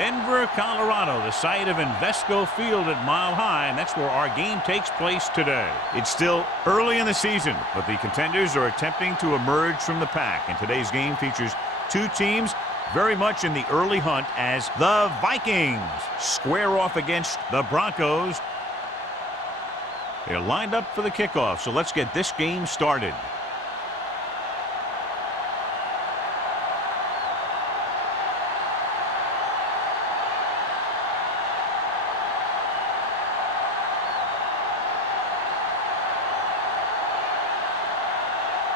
Denver, Colorado, the site of Invesco Field at Mile High, and that's where our game takes place today. It's still early in the season, but the contenders are attempting to emerge from the pack, and today's game features two teams very much in the early hunt as the Vikings square off against the Broncos. They're lined up for the kickoff, so let's get this game started.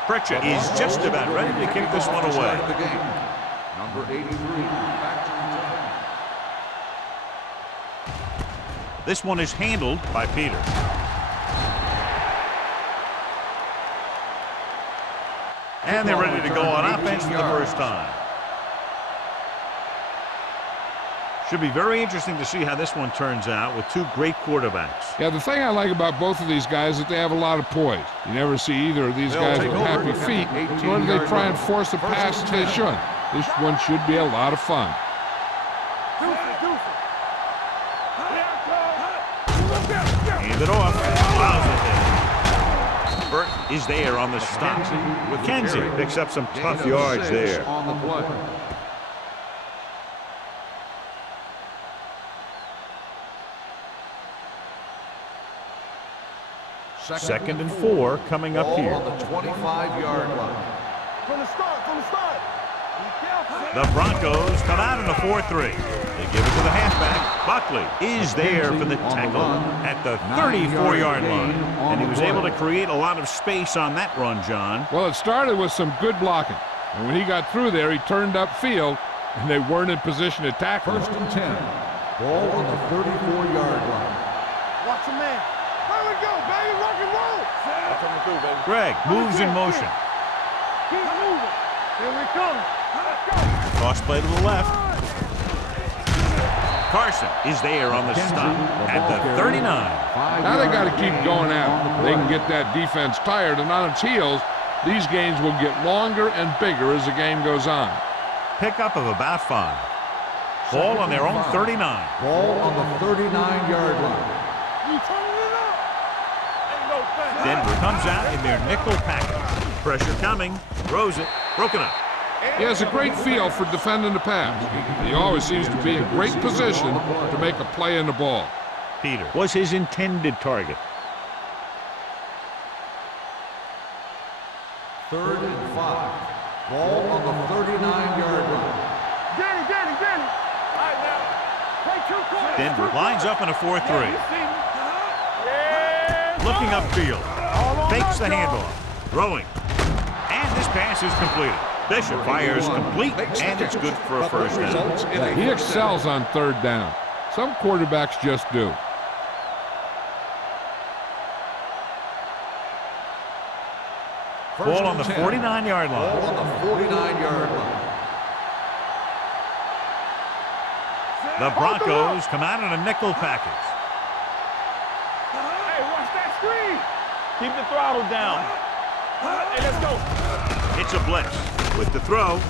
Pritchett is just about ready to kick this one away. Number 83. This one is handled by Peter. And they're ready to go on offense for the first time. Should be very interesting to see how this one turns out with two great quarterbacks. Yeah, the thing I like about both of these guys is that they have a lot of poise. You never see either of these guys with happy feet, nor do they try and force a pass as they should. This one should be a lot of fun. Hand it off. Burt is there on the stop. Kenzie picks up some tough yards there. Second and 4 coming up here. On the 25-yard line. From the start. The Broncos come out in a 4-3. They give it to the halfback. Buckley is there for the tackle at the 34-yard line. And he was able to create a lot of space on that run, John. Well, it started with some good blocking. And when he got through there, he turned upfield, and they weren't in position to tackle. First and 10. Ball on the 34-yard line. Watch him, man. There we go, baby. Rock and roll. That's what we do, baby. Greg moves in motion. Keep moving. Here we come. Let's go. Cross play to the left. Carson is there on the stop at the 39. Now they got to keep going at it. They can get that defense tired and on its heels. These games will get longer and bigger as the game goes on. Pickup of about 5. Ball on their own 39. Ball on the 39-yard line. You turning it up. Ain't no thing. Denver comes out in their nickel package. Pressure coming. Throws it. Broken up. He has a great feel for defending the pass. He always seems to be in great position to make a play in the ball. Peter was his intended target. Third and 5. Ball on the 39-yard line. Danny. All right, now. Play 2 quarters. Denver lines up in a 4-3. Yeah. Looking upfield. Fakes the handoff. Throwing. And this pass is completed. Bishop fires complete, and it's good for a first down. He excels on third down. Some quarterbacks just do. Ball on the 49-yard line. Ball on the 49-yard line. The Broncos come out in a nickel package. Hey, watch that screen. Keep the throttle down. Hey, let's go. It's a blitz with the throw.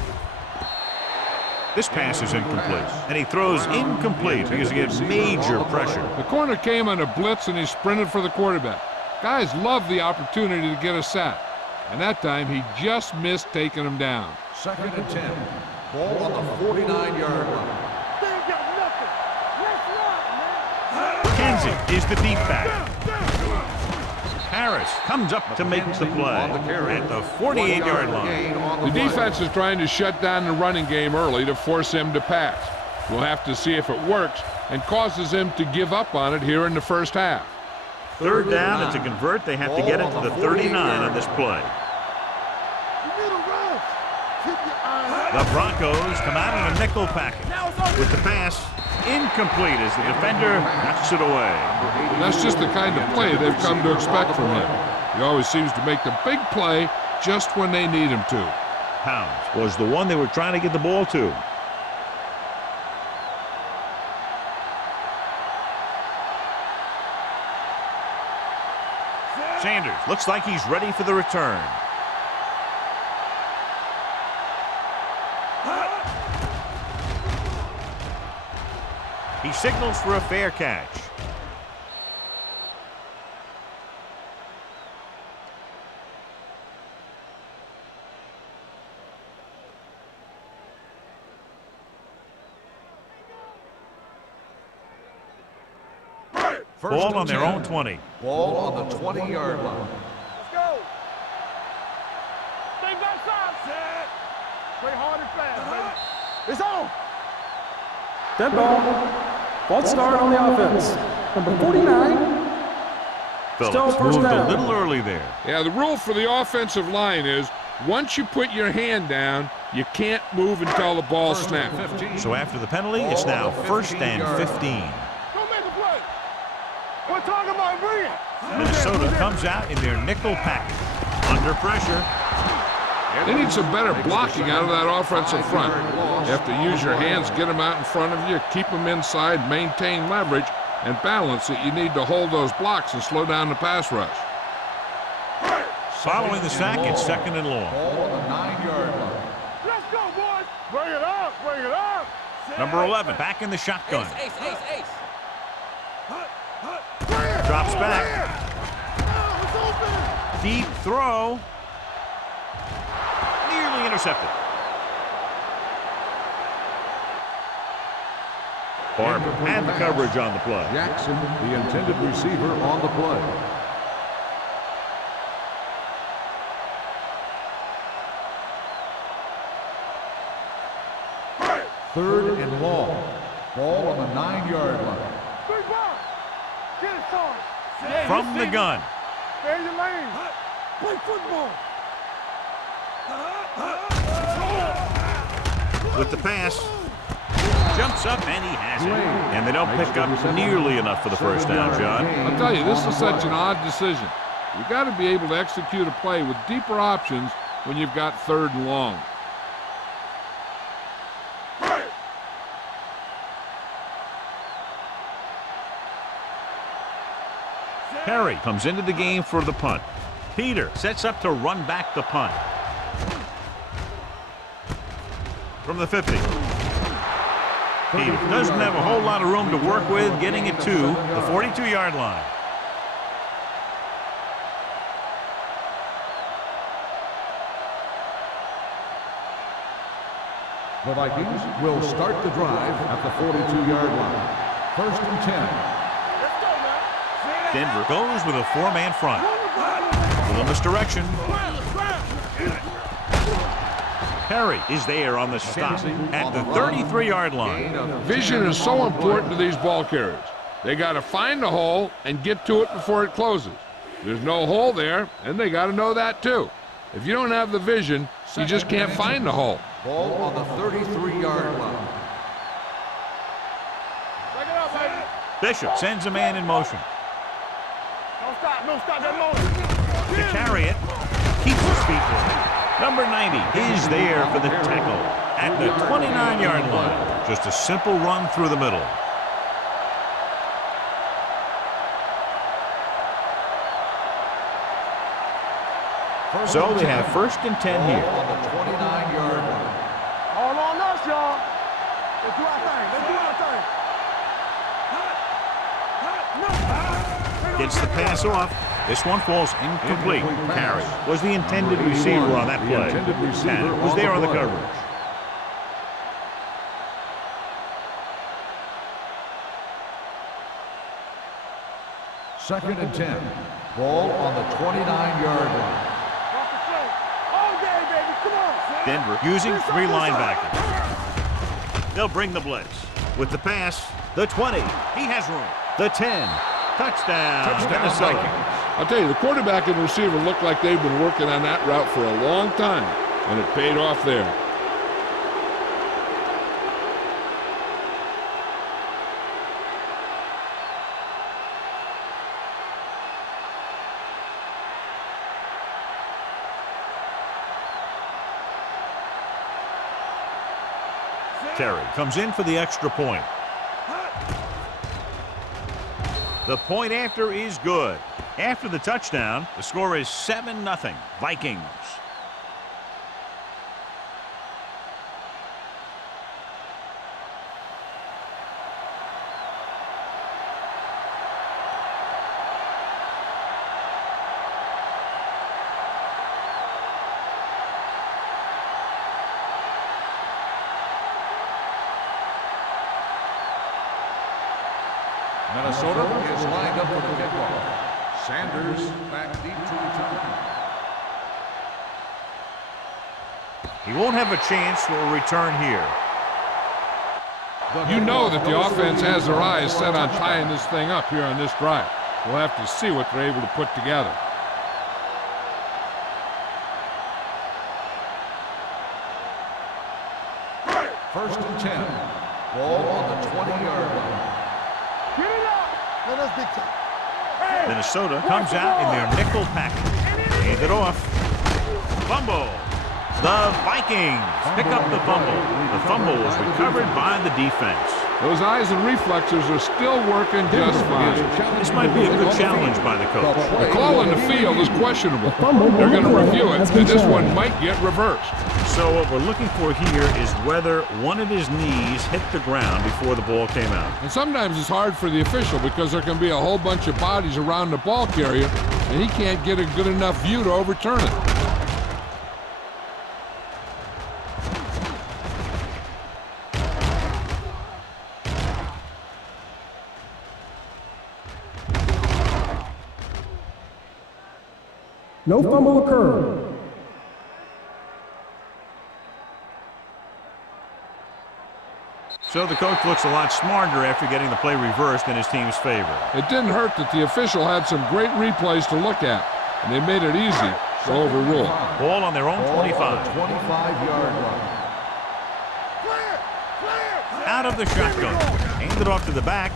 This pass is incomplete, and he throws incomplete because he gets major pressure. The corner came on a blitz, and he sprinted for the quarterback. Guys love the opportunity to get a sack, and that time he just missed taking him down. Second and 10. Ball on the 49-yard line. They ain't got nothing. Let's rock, man. Kenzie is the deep back. Harris comes up to make the play at the 48-yard line. The defense is trying to shut down the running game early to force him to pass. We'll have to see if it works and causes him to give up on it here in the first half. Third down, and to convert, they have to get it to the 39 on this play. The Broncos come out in a nickel package with the pass incomplete as the defender knocks it away. That's just the kind of play they've come to expect from him. He always seems to make the big play just when they need him to. Pounds was the one they were trying to get the ball to. Sanders looks like he's ready for the return. He signals for a fair catch. Ball on their own 20. Ball on the 20-yard line. Let's go. Stay backside. Set. Play hard and fast, baby. It's on. Dead ball. False start on the offense. Number 49. Phillips first moved down. a little early there. Yeah, the rule for the offensive line is once you put your hand down, you can't move until the ball snaps. So after the penalty, it's now first and 15. Go make a play. We're talking about bring it. Minnesota comes out in their nickel package. Under pressure. They need some better blocking out of that offensive front. You have to use your hands, get them out in front of you, keep them inside, maintain leverage, and balance it. You need to hold those blocks and slow down the pass rush. Following the sack, it's second and long. Ball on the 9-yard line. Let's go, boys. Bring it up. Bring it up. Number 11 back in the shotgun. Ace, ace, ace. Drops back. Deep throw. Nearly intercepted. Barber had the coverage on the play. Jackson, the intended receiver, on the play. Third and long. Ball on the 9-yard line. Big ball. Get it, son. From the gun. Stay in your lane. Play football. With the pass. Jumps up and he has it. And they don't pick up nearly enough for the first down, John. I'll tell you, this is such an odd decision. You've got to be able to execute a play with deeper options when you've got third and long. Perry comes into the game for the punt. Peter sets up to run back the punt. From the 50. Peter doesn't have a whole lot of room to work with, getting it to the 42-yard line. The Vikings will start the drive at the 42-yard line. First and 10. Denver goes with a four-man front. A little misdirection. Perry is there on the stop at the 33-yard line. Vision is so important to these ball carriers. They got to find the hole and get to it before it closes. There's no hole there, and they got to know that too. If you don't have the vision, you just can't find the hole. Ball on the 33-yard line. Break it up, baby. Bishop sends a man in motion. Don't stop that motion. To carry it, keeps his feet moving. Number 90 is there for the tackle at the 29-yard line. Just a simple run through the middle. So they have first and 10 here. On the 29-yard line. All on us, y'all. Let's do our thing. Let's do our thing. Gets the pass off. This one falls incomplete. Carey was the intended receiver on that play. And was there on the coverage. Second and 10. Ball on the 29-yard line. Walk the flow. All day, baby. Come on. Denver using three linebackers. They'll bring the blitz. With the pass, the 20. He has room. The 10. Touchdown, Minnesota. I'll tell you, the quarterback and receiver look like they've been working on that route for a long time, and it paid off there. Terry comes in for the extra point. The point after is good. After the touchdown, the score is 7-0 Vikings. Minnesota is lined up for the kickoff. Sanders back deep to return. He won't have a chance for a return here. You know that the offense has their eyes set on tying this thing up here on this drive. We'll have to see what they're able to put together. First and 10. Ball on the 20-yard line. Get it up. Let us big time. Minnesota comes out in their nickel package. Hand it off. Fumble. The Vikings pick up the fumble. The fumble was recovered by the defense. Those eyes and reflexes are still working just fine. This might be a good challenge by the coach. The call on the field is questionable. They're going to review it, and this one might get reversed. So what we're looking for here is whether one of his knees hit the ground before the ball came out. And sometimes it's hard for the official because there can be a whole bunch of bodies around the ball carrier, and he can't get a good enough view to overturn it. No fumble occurred. So the coach looks a lot smarter after getting the play reversed in his team's favor. It didn't hurt that the official had some great replays to look at, and they made it easy to overrule. Ball on their own 25. 25-yard line. Out of the shotgun. Handed off to the back.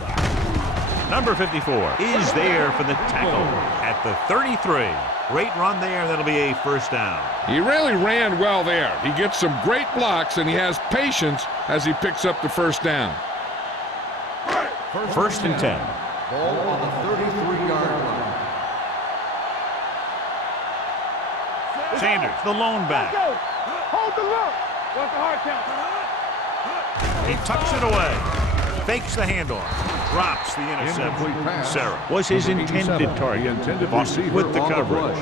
Number 54 is there for the tackle at the 33. Great run there. That'll be a first down. He really ran well there. He gets some great blocks, and he has patience as he picks up the first down. First and 10. Ball on the 33-yard line. Sanders, the lone back. Hold the look. What's the hard count? He tucks it away. Fakes the handoff. Drops the interception. Sarah was his intended target. Boston with the coverage.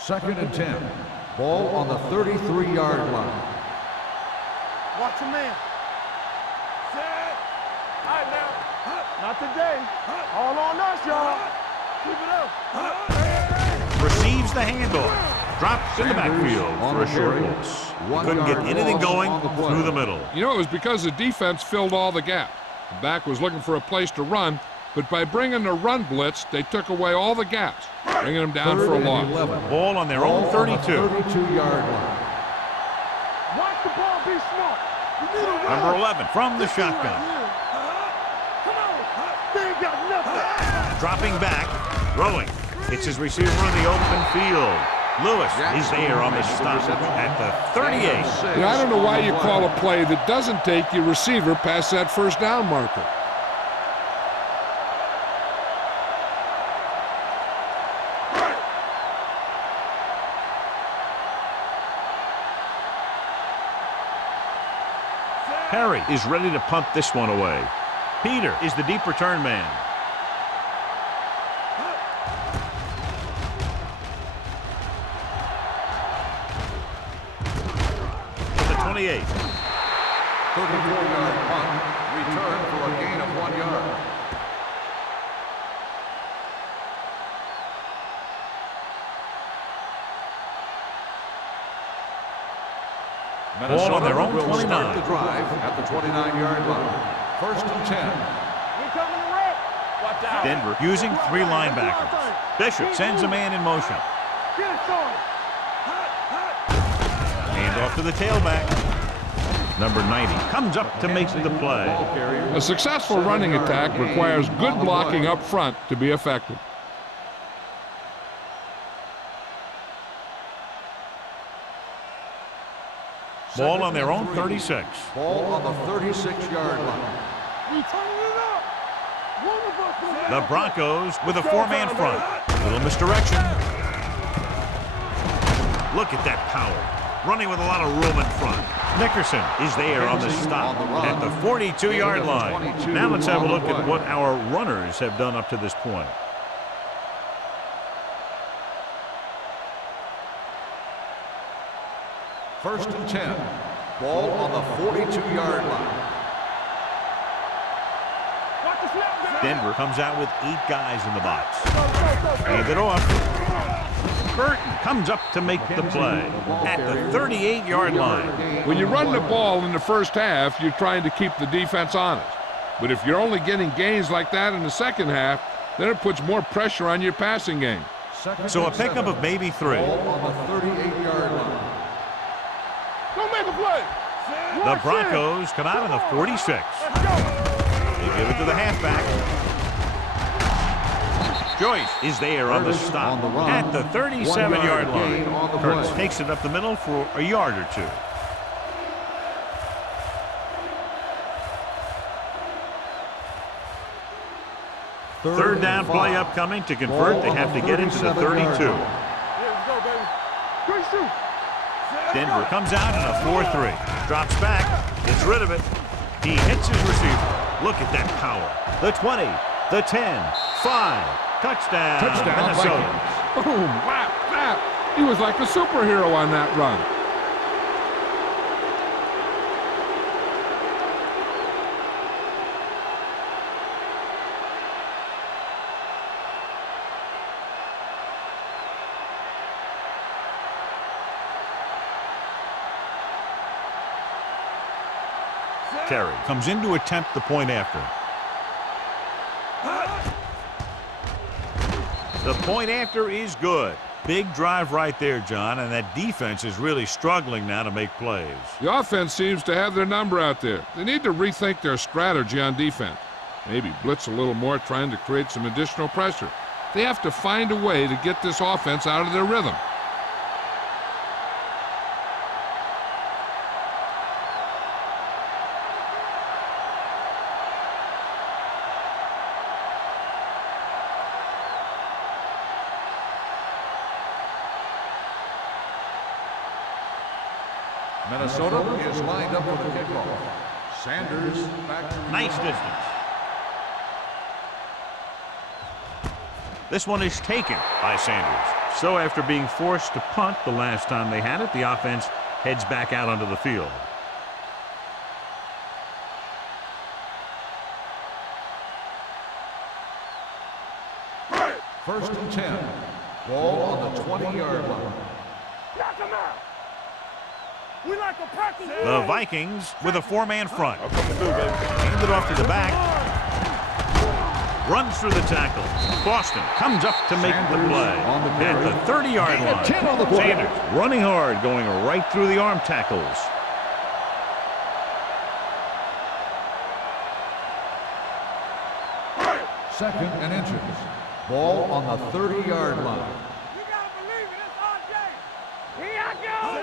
Second and 10. Ball on the 33-yard line. Watch your man. Set. All right, now. Not today. All on us, y'all. Keep it up. Receives the handoff. Drops in the backfield for a short loss. Couldn't get anything going through the middle. You know, it was because the defense filled all the gaps. The back was looking for a place to run, but by bringing the run blitz, they took away all the gaps, bringing them down for a loss. Ball on their own 32. 32-yard line. Watch the ball, be smart. You need a run. Number 11 from the shotgun. Come on. They ain't got nothing. Dropping back, throwing. It's his receiver in the open field. Lewis is there on the stop at the 38. Now, I don't know why you call a play that doesn't take your receiver past that first down marker. Perry is ready to punt this one away. Peter is the deep return man. To the 28. 34-yard punt. Return for a gain of 1 yard. Ball on their own will 29. start the drive at the 29-yard line. First and 10. We coming to wreck. Watch out. Denver using 3 linebackers. Bishop sends a man in motion. Get it started. Hand off to the tailback. Number 90 comes up to make the play. A successful running attack requires good blocking up front to be effective. Ball on their own 36. Ball on the 36-yard line. We turning it up. One of us. The Broncos with a 4-man front. Little misdirection. Look at that power. Running with a lot of room in front. Nickerson is there on the stop at the 42-yard line. Now let's have a look at what our runners have done up to this point. First and 10. Ball on the 42-yard line. Denver comes out with 8 guys in the box. Hand it off. Burton comes up to make the play at the 38-yard line. When you run the ball in the first half, you're trying to keep the defense honest. But if you're only getting gains like that in the second half, then it puts more pressure on your passing game. So a pickup of maybe 3. Ball on the 38-yard line. Don't make a play. The Broncos come out in the 46. They give it to the halfback. Joyce is there on the stop at the 37-yard line. Curtis takes it up the middle for a yard or 2. Third down play upcoming. To convert, they have to get into the 32. Denver comes out in a 4-3. Drops back, gets rid of it. He hits his receiver. Look at that power. The 20, the 10, 5. Touchdown, Minnesota. Boom, whap, whap. He was like a superhero on that run. Terry comes in to attempt the point after. The point after is good. Big drive right there, John, and that defense is really struggling now to make plays. The offense seems to have their number out there. They need to rethink their strategy on defense. Maybe blitz a little more, trying to create some additional pressure. They have to find a way to get this offense out of their rhythm. Minnesota is lined up for the kickoff. Sanders back to Nice distance. This one is taken by Sanders. So after being forced to punt the last time they had it, the offense heads back out onto the field. First and 10. Ball on the 20-yard line. The Vikings with a 4-man front. Hand it off to the back. Runs through the tackle. Boston comes up to make the play at the 30-yard line. Sanders running hard, going right through the arm tackles. Second and inches. Ball on the 30-yard line.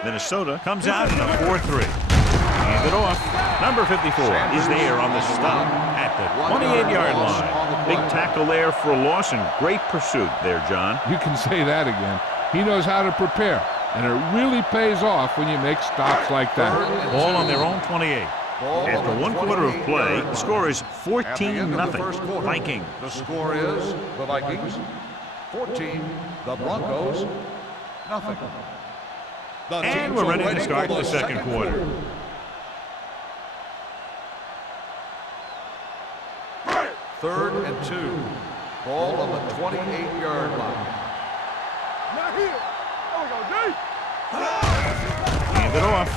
Minnesota comes out in a 4-3. Hand it off. Number 54 is there on the stop at the 28-yard line. Big tackle there for a loss and great pursuit there, John. You can say that again. He knows how to prepare, and it really pays off when you make stops like that. Ball on their own 28. After 1 quarter of play, the score is 14-0 Vikings. The score is the Vikings 14, the Broncos nothing. And we're ready to start the second quarter. Third and 2. Ball on the 28-yard line. Not here. Oh, we go deep. Hand it off.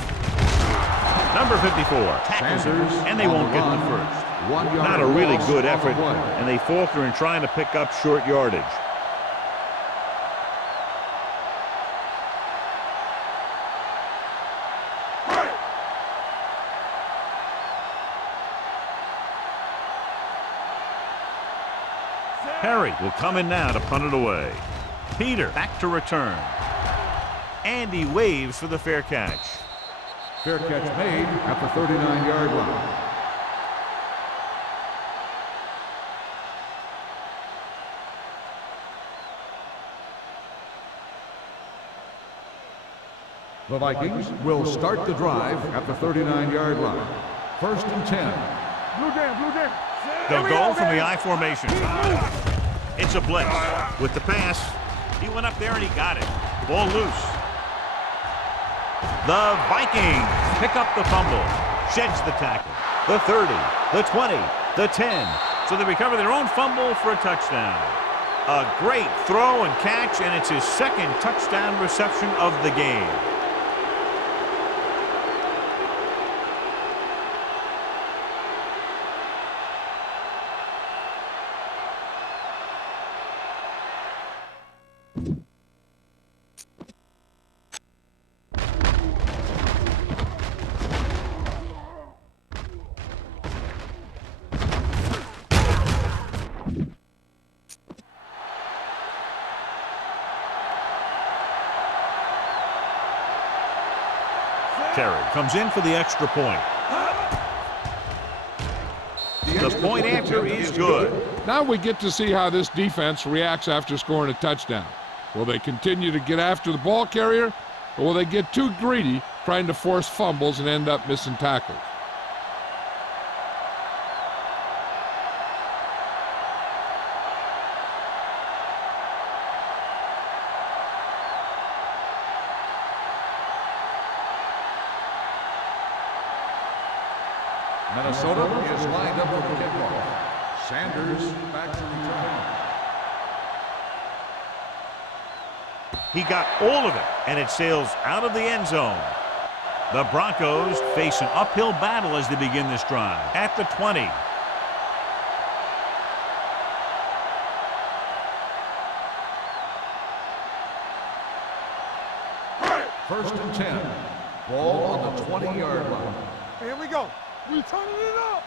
Number 54 tackles him, and they won't get the first. Not a really good effort, and they falter in trying to pick up short yardage. Perry will come in now to punt it away. Peter back to return. And he waves for the fair catch. Fair catch made at the 39-yard line. The Vikings will start the drive at the 39-yard line. First and 10. Blue jam. They'll go from the I formation. It's a blitz. With the pass, he went up there and he got it. Ball loose. The Vikings pick up the fumble. Sheds the tackle. The 30, the 20, the 10. So they recover their own fumble for a touchdown. A great throw and catch, and it's his second touchdown reception of the game. Terry comes in for the extra point. The point answer is good. Now we get to see how this defense reacts after scoring a touchdown. Will they continue to get after the ball carrier, or will they get too greedy trying to force fumbles and end up missing tackles? Minnesota is lined up for the kickoff. Sanders back to return. He got all of it, and it sails out of the end zone. The Broncos face an uphill battle as they begin this drive. At the 20. First and 10. Ball on the 20-yard line. Here we go. We turning it up.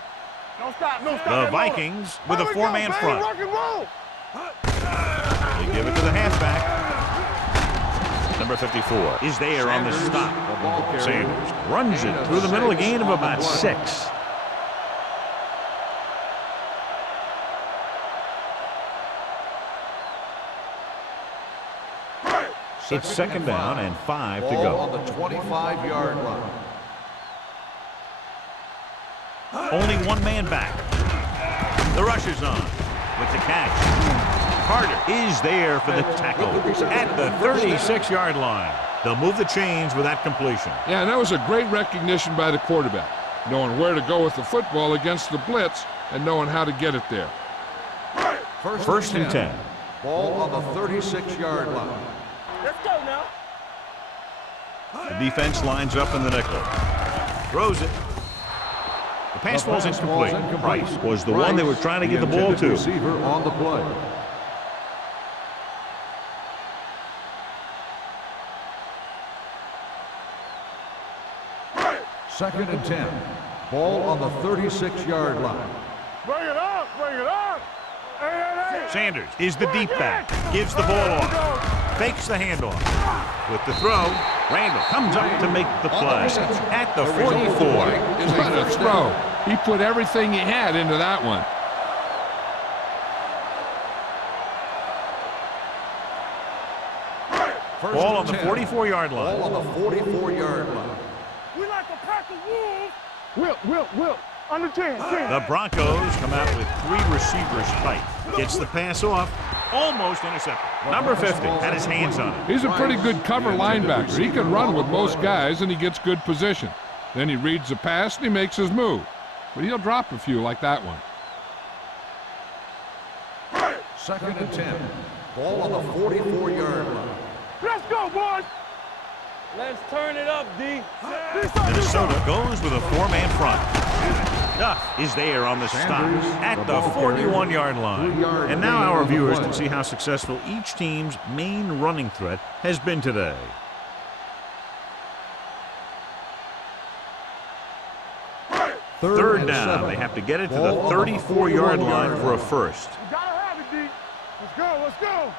Don't stop. No stop. The Vikings with a four-man front. Rock and roll. They give it to the halfback. Number 54 is there on the stop. Sanders runs it through the middle, a gain of about 6. It's second down and 5 to go. On the 25-yard line. Only one man back. The rush is on with the catch. Carter is there for the tackle at the 36-yard line. They'll move the chains with that completion. Yeah, and that was a great recognition by the quarterback, knowing where to go with the football against the blitz and knowing how to get it there. First and 10. Ball on the 36-yard line. Let's go now. The defense lines up in the nickel. Throws it. The pass ball's incomplete. Price was the one they were trying to get the ball to. Receiver on the play. Second and 10. Ball on the 36-yard line. Bring it up. Bring it up. Hey. Sanders is the deep back. Gives the ball off. Fakes the handoff. With the throw, Randall comes up to make the play. At the 44. What a throw. He put everything he had into that one. Ball on the 44-yard line. Ball on the 44-yard line. We like to pack the wolves. Will. Under 10. The Broncos come out with 3 receivers tight. Gets the pass off. Almost intercepted. Number 50 had his hands on it. He's a pretty good cover linebacker. He can run with most guys, and he gets good position. Then he reads the pass, and he makes his move. But he'll drop a few like that one. Second and 10. Ball on the 44-yard line. Let's go, boys. Let's turn it up, D. Minnesota goes with a 4-man front. Duff is there on the stop at the 41-yard line. And now our viewers can see how successful each team's main running threat has been today. Third down. They have to get it to the 34-yard line for a first. You gotta have it, D. Let's go.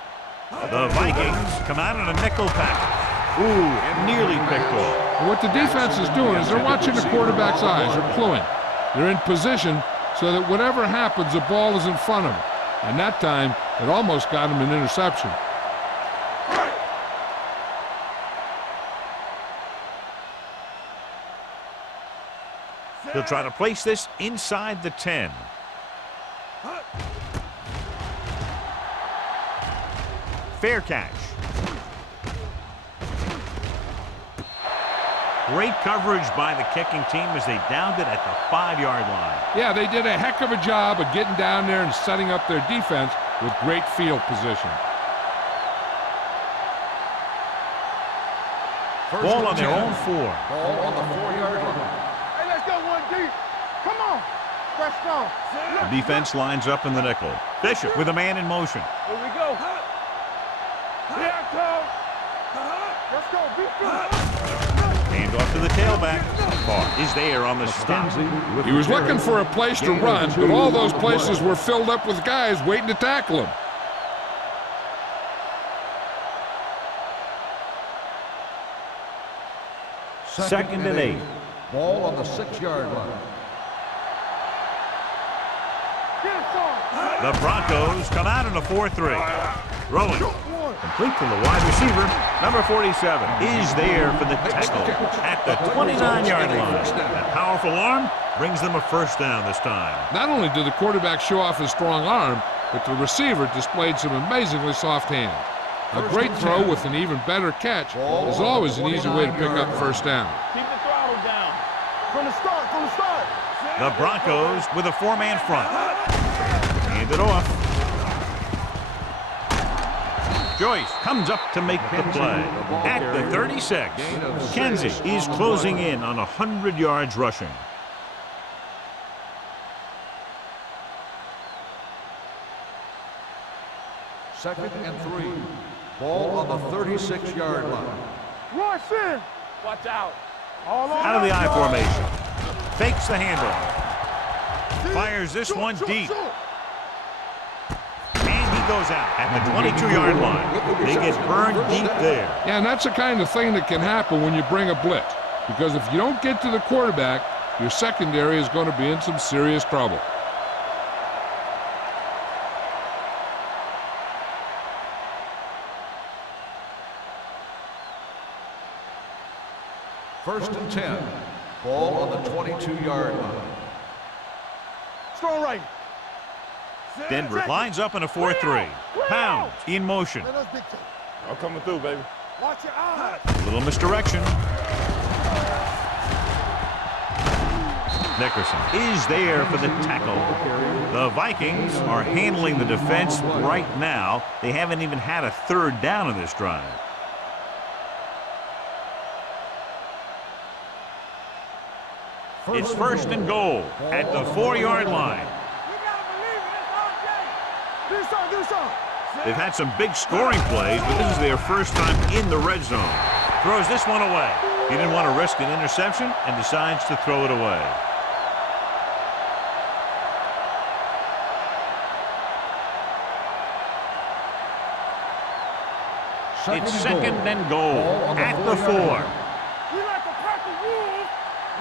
The Vikings come out in a nickel package. Ooh, nearly picked off. And what the defense is doing is they're watching the quarterback's eyes. They're cluing. They're in position so that whatever happens, the ball is in front of them. And that time, it almost got him an interception. He'll try to place this inside the 10. Fair catch. Great coverage by the kicking team as they downed it at the 5-yard line. Yeah, they did a heck of a job of getting down there and setting up their defense with great field position. Ball on their own 4. Ball on the 4-yard line. Hey, let's go one deep. Come on. Fresh stone. The defense lines up in the nickel. Bishop with a man in motion. Here we go. Here I come. Let's go. Be good. Hand off to the tailback. Carr is there on the stop. He was looking for a place to run, but all those places were filled up with guys waiting to tackle him. Second and 8. Ball on the 6-yard line. The Broncos come out in a 4-3. Throwing. Complete to the wide receiver. Number 47 is there for the tackle at the 29-yard line. That powerful arm brings them a first down this time. Not only did the quarterback show off his strong arm, but the receiver displayed some amazingly soft hands. A great throw with an even better catch is always an easy way to pick up first down. Keep the throttle down. From the start, from the start. The Broncos with a 4-man front. Hand it off. Joyce comes up to make the play. At the 36, Kenzie is closing in on 100 yards rushing. Second and 3. Ball on the 36-yard line. Rush in. Watch out. All on Out of the us, I y'all. formation. Fakes the handoff. Fires this one deep. And he goes out at the 22-yard line. They get burned deep there. Yeah, and that's the kind of thing that can happen when you bring a blitz. Because if you don't get to the quarterback, your secondary is going to be in some serious trouble. First and 10. Ball on the 22-yard line. Strong right. Denver lines up in a 4-3. Pounds in motion. Let us dictate. I'm coming through, baby. Watch your eyes. A little misdirection. Nickerson is there for the tackle. The Vikings are handling the defense right now. They haven't even had a third down in this drive. It's first and goal at the 4-yard line. We gotta believe it. It's our day. Do something. They've had some big scoring plays, but this is their first time in the red zone. Throws this one away. He didn't want to risk an interception and decides to throw it away. It's second and goal at the 4. We like the pack of wolves.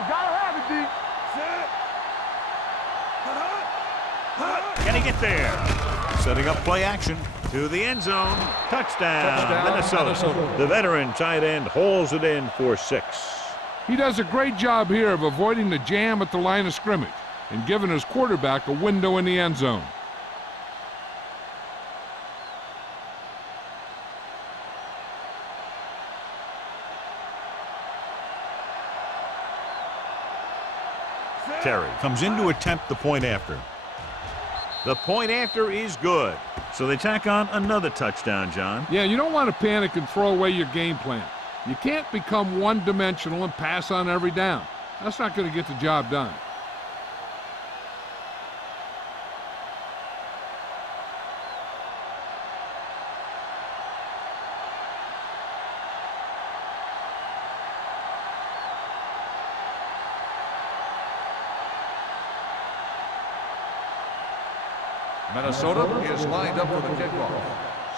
We gotta have it, D. Can he get there? Setting up play action to the end zone. Touchdown, Minnesota. The veteran tight end hauls it in for 6. He does a great job here of avoiding the jam at the line of scrimmage and giving his quarterback a window in the end zone. Terry comes in to attempt the point after. The point after is good. So they tack on another touchdown, John. Yeah, you don't want to panic and throw away your game plan. You can't become one-dimensional and pass on every down. That's not going to get the job done. Minnesota is lined up for the kickoff.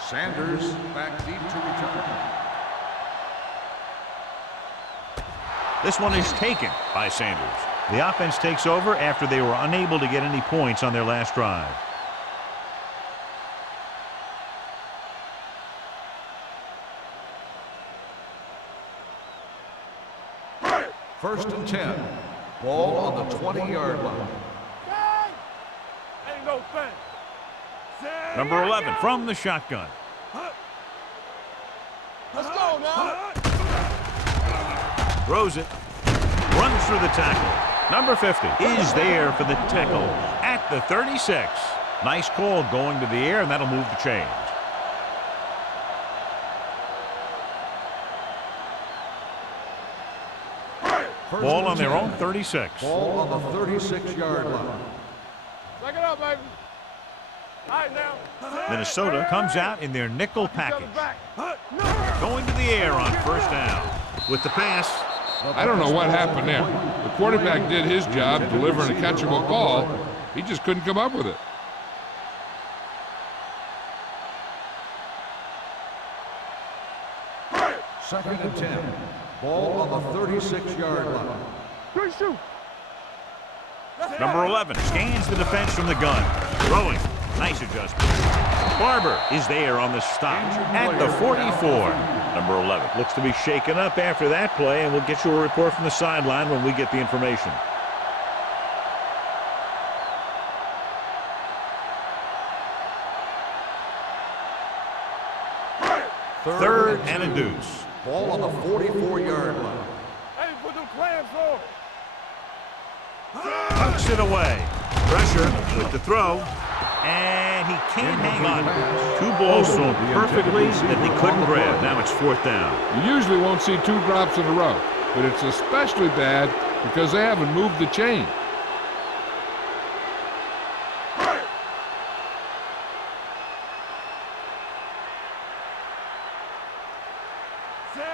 Sanders back deep to return. This one is taken by Sanders. The offense takes over after they were unable to get any points on their last drive. First and 10. Ball on the 20-yard line. Ain't no thing. Number 11 from the shotgun. Let's go now. Throws it runs through the tackle. Number 50 is there for the tackle at the 36. Nice call going to the air, and that'll move the chains. Ball on their own 36. Ball on the 36-yard line. Check it out, baby. All right, now. Minnesota comes out in their nickel package. Going to the air on first down. With the pass. I don't know what happened there. The quarterback did his job delivering a catchable ball. He just couldn't come up with it. Second and 10. Ball on the 36-yard line. Good shoot. Number 11 scans the defense from the gun. Throwing. Nice adjustment. Barber is there on the stop at the 44. Number 11 looks to be shaken up after that play, and we'll get you a report from the sideline when we get the information. Third and a deuce. Ball on the 44-yard line. Hey, put them clamps on. Tucks it away. Pressure with the throw. And he can't hang on. Two balls thrown perfectly that they couldn't grab. Now it's fourth down. You usually won't see two drops in a row, but it's especially bad because they haven't moved the chain.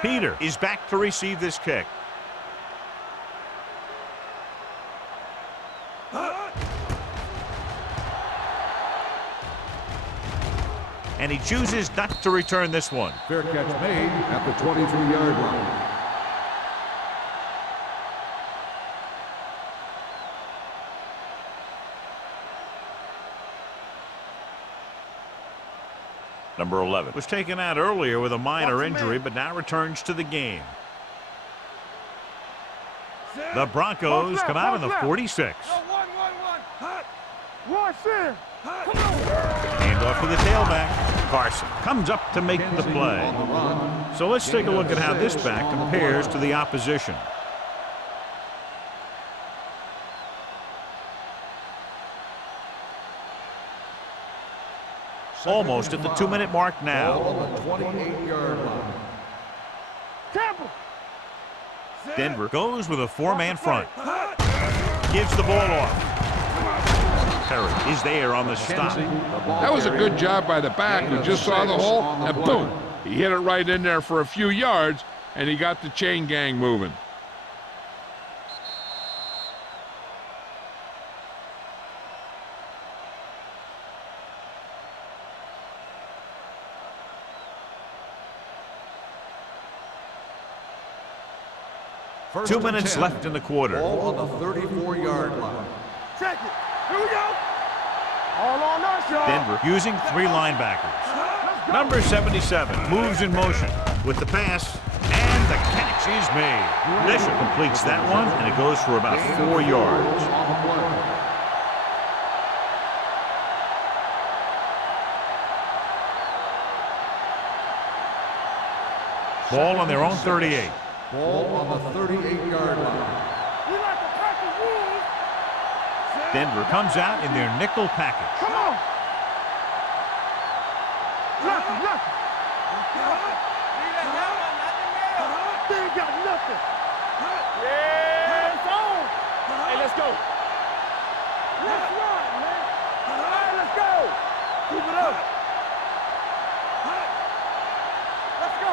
Peter is back to receive this kick. And he chooses not to return this one. Fair catch made at the 23-yard line. Number 11 was taken out earlier with a minor injury, but now returns to the game. The Broncos come out on the 46. Hand off to the tailback. Carson comes up to make the play. So let's take a look at how this back compares to the opposition. Almost at the 2-minute mark now. On the 28-yard line. Denver goes with a four-man front. Gives the ball off. Perry is there on the stop. That was a good job by the back who just saw the hole, and boom, he hit it right in there for a few yards, and he got the chain gang moving. First 2 minutes left in the quarter. Ball on the 34-yard line. Check it. Here we go. All on us, y'all. Denver using three linebackers. Number 77 moves in motion with the pass, and the catch is made. Bishop completes that one, and it goes for about 4 yards. Ball on their own 38. Ball on the 38-yard line. Denver comes out in their nickel package. Come on. Nothing. They ain't got nothing. Yeah, it's on. Hey, let's go. Let's run, man. All right, let's go. Keep it up. Let's go.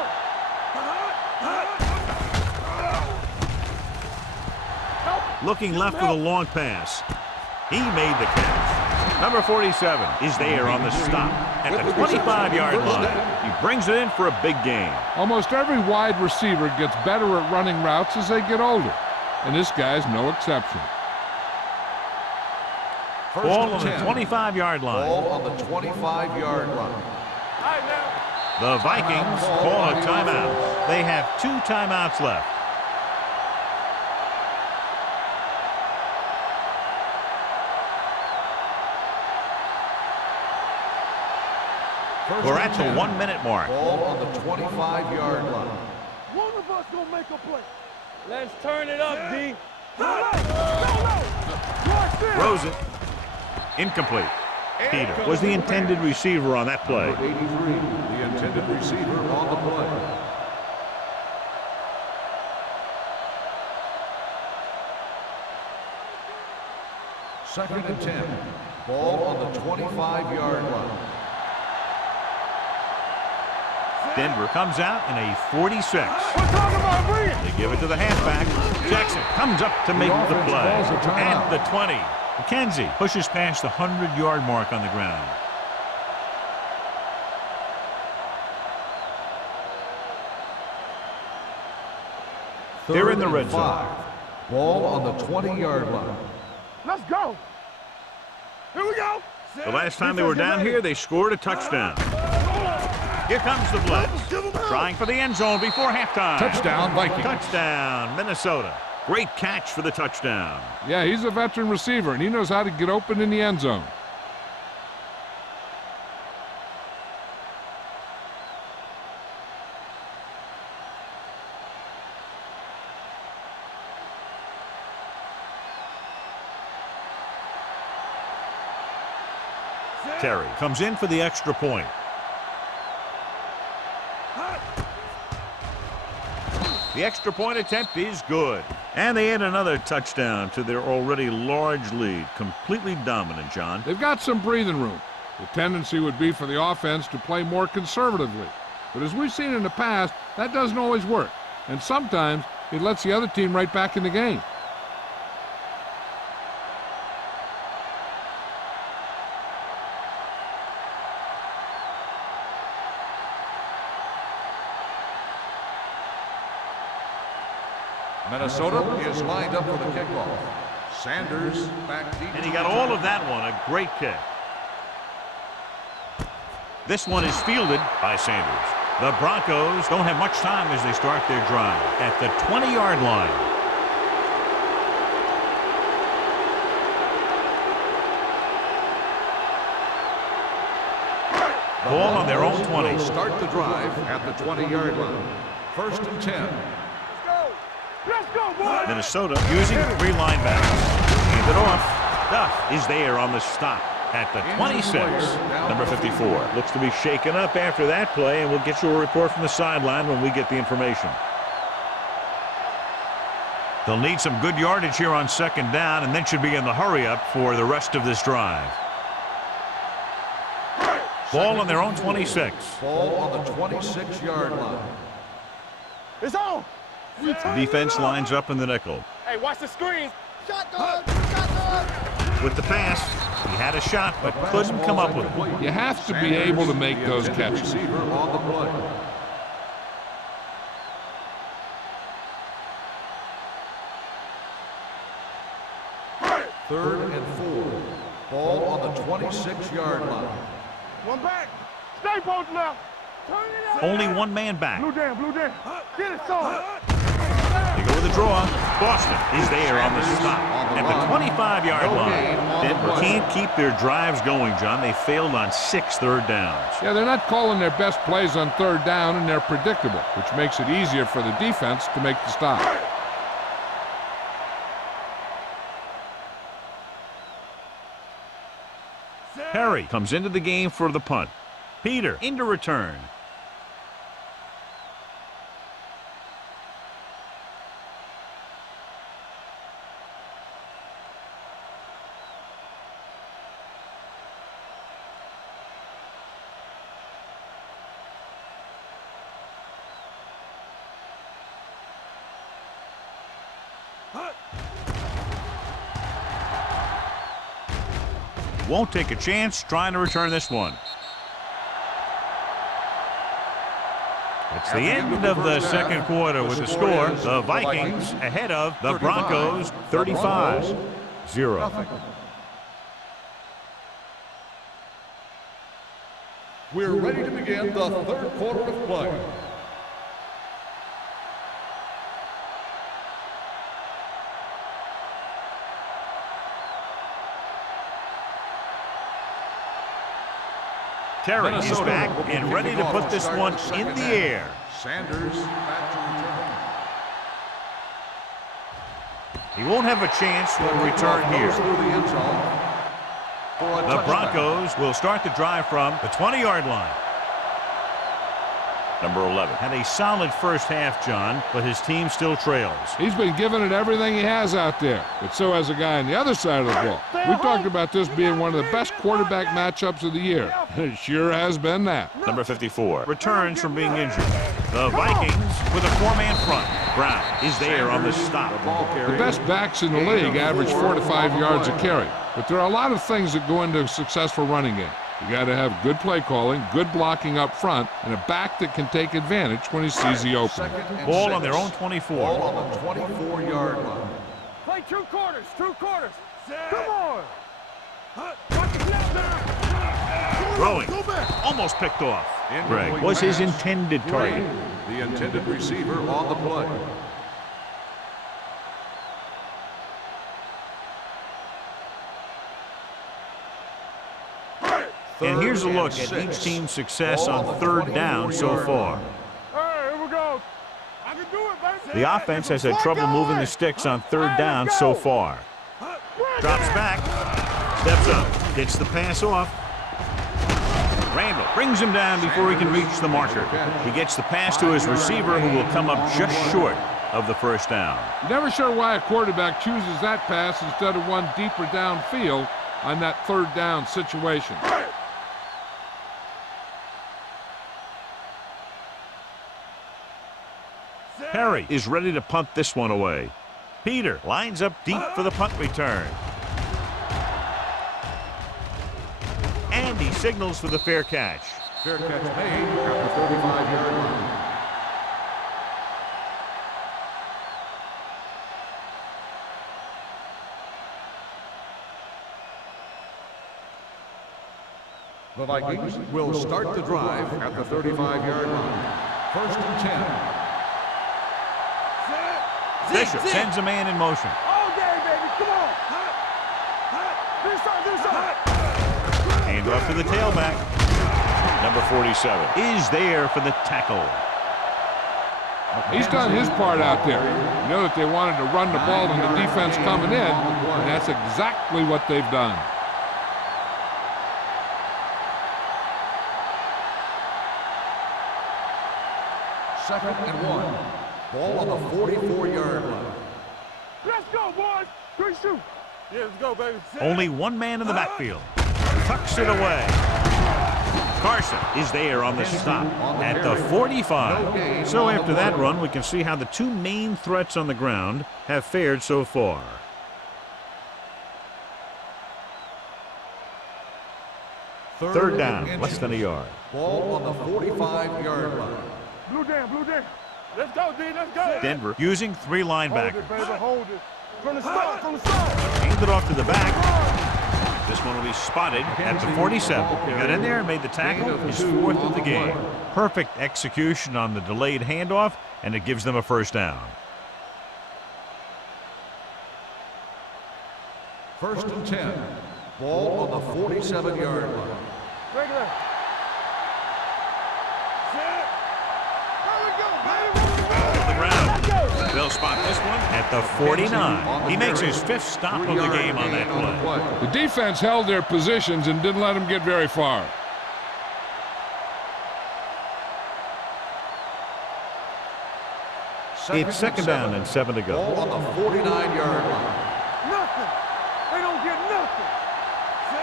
Looking left with a long pass. He made the catch. Number 47 is there on the stop at the 25-yard line. He brings it in for a big gain. Almost every wide receiver gets better at running routes as they get older, and this guy's no exception. Ball on the 25-yard line. Ball on the 25-yard line. The Vikings call a timeout. They have 2 timeouts left. We're at the 1-minute mark. Ball on the 25-yard line. One of us gonna make a play. Let's turn it up, D. Throws it. Incomplete. Peter was the intended receiver on that play. Number 83, the intended receiver on the play. Second and 10. Ball on the 25-yard line. Denver comes out in a 46. We're talking about bringing. They give it to the halfback. Jackson comes up to make the play. At the 20. McKenzie pushes past the 100-yard mark on the ground. They're in the red zone. Ball on the 20-yard line. Let's go. Here we go. The last time they were down here, they scored a touchdown. Here comes the blitz. Trying for the end zone before halftime. Touchdown, Vikings. Touchdown, Minnesota. Great catch for the touchdown. Yeah, he's a veteran receiver, and he knows how to get open in the end zone. Terry comes in for the extra point. The extra point attempt is good. And they add another touchdown to their already large lead. Completely dominant, John. They've got some breathing room. The tendency would be for the offense to play more conservatively. But as we've seen in the past, that doesn't always work. And sometimes it lets the other team right back in the game. Minnesota is lined up for the kickoff. Sanders back deep. And he got all of that one. A great kick. This one is fielded by Sanders. The Broncos don't have much time as they start their drive at the 20-yard line. Ball on their own 20. Will start the drive at the 20-yard line. First and 10. Let's go, boys. Minnesota using 3 linebackers. Hand it off. Duff is there on the stop at the 26. Number 54 looks to be shaken up after that play, and we'll get you a report from the sideline when we get the information. They'll need some good yardage here on second down, and then should be in the hurry-up for the rest of this drive. Ball on their own 26. Ball on the 26-yard line. It's on. The defense lines up in the nickel. Hey, watch the screen. Shotgun. With the pass, he had a shot but couldn't come up with it. You have to be able to make those catches. Receiver on the play. Third and 4. Ball on the 26-yard line. One back. Stay post left. Turn it up. Only one man back. Blue down, blue down. Get it, son. They go with the draw. Boston is there on the stop at the 25-yard line. Denver can't keep their drives going, John. They failed on 6 third downs. Yeah, they're not calling their best plays on third down, and they're predictable, which makes it easier for the defense to make the stop. Perry comes into the game for the punt. Peter into return. Won't take a chance trying to return this one. It's the end of the second quarter with the score. The Vikings ahead of the Broncos 35-0. We're ready to begin the third quarter of play. Terry is back and ready to put this one in the air. Sanders back to return. He won't have a chance for a return here. The Broncos will start the drive from the 20-yard line. Number 11 had a solid first half, John, but his team still trails. He's been giving it everything he has out there, but so has a guy on the other side of the ball. We talked about this being one of the best quarterback matchups of the year. It sure has been that. Number 54 returns from being injured. The Vikings with a four-man front. Brown is there on the stop. The best backs in the league average 4 to 5 yards a carry, but there are a lot of things that go into a successful running game. You got to have good play calling, good blocking up front, and a back that can take advantage when he sees the opening. Ball on their own 24. Ball on the 24-yard line. Play 2 quarters, 2 quarters. Come on. Throwing. Almost picked off. Greg was his intended target. The intended receiver on the play. And here's a look at each team's success on third down so far. Hey, here we go. I can do it, baby. The offense has had trouble moving the sticks on third down so far. Drops back, steps up, gets the pass off. Randall brings him down before he can reach the marker. He gets the pass to his receiver, who will come up just short of the first down. Never sure why a quarterback chooses that pass instead of one deeper downfield on that third down situation. Perry is ready to punt this one away. Peter lines up deep for the punt return. And he signals for the fair catch. Fair catch made at the 35-yard line. The Vikings will start the drive at the 35-yard line. First and 10. Bishop sends a man in motion. All day, baby. Come on. This side. Hand off to the tailback. Number 47 is there for the tackle. He's done his part out there. You know that they wanted to run the ball and the defense coming in, and that's exactly what they've done. Second and 1. Ball on the 44-yard line. Let's go, boys. Good shoot. Yeah, let's go, baby. Only one man in the backfield. Tucks it away. Carson is there on the stop at the 45. So after that run, we can see how the two main threats on the ground have fared so far. Third down, less than a yard. Ball on the 45-yard line. Blue down. Let's go, D. Let's go. Denver using three linebackers. Hold it, baby. Hold it. From the start. Hand it off to the back. This one will be spotted at the 47. He got in there and made the tackle. His fourth of the game. Perfect execution on the delayed handoff, and it gives them a first down. First and 10. Ball on the 47-yard line. Regular. They'll spot this one at the 49. He makes his fifth stop of the game on that play. The defense held their positions and didn't let them get very far. It's second down and 7 to go. Ball on the 49-yard line. Nothing. They don't get nothing.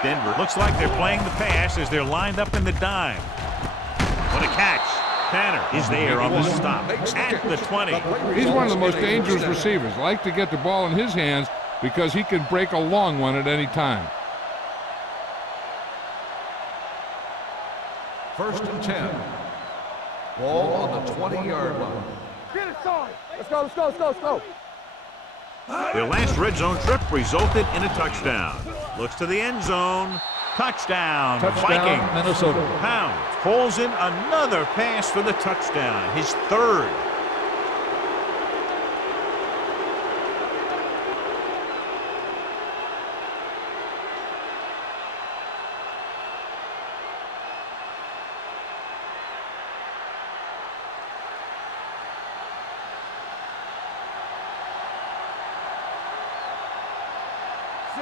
Denver looks like they're playing the pass as they're lined up in the dime. What a catch. Tanner is there on the stop at the 20. He's one of the most dangerous receivers. Like to get the ball in his hands because he can break a long one at any time. First and 10. Ball on the 20-yard line. Get it started. Let's go. Their last red zone trip resulted in a touchdown. Looks to the end zone. Touchdown, Viking. Minnesota. Pound pulls in another pass for the touchdown, his third.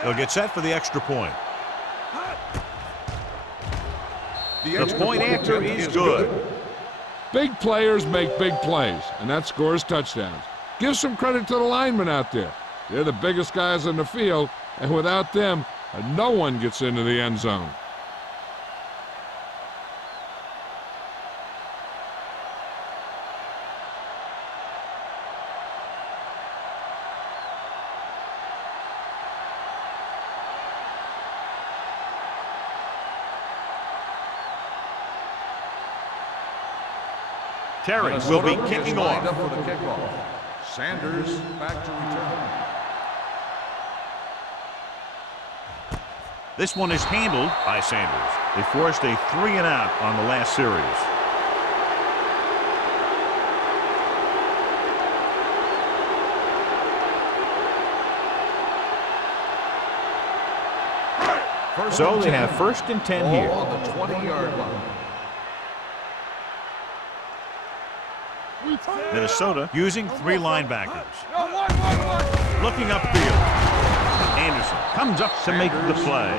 They'll get set for the extra point. The point after is good. Big players make big plays, and that scores touchdowns. Give some credit to the linemen out there. They're the biggest guys on the field, and without them, no one gets into the end zone. Terry will be kicking off. Up for the kickoff. Sanders back to return. This one is handled by Sanders. They forced a 3-and-out on the last series. So they have 1st and 10 here. On the 20-yard line. Minnesota using 3 linebackers. Looking upfield. Anderson comes up to make the play.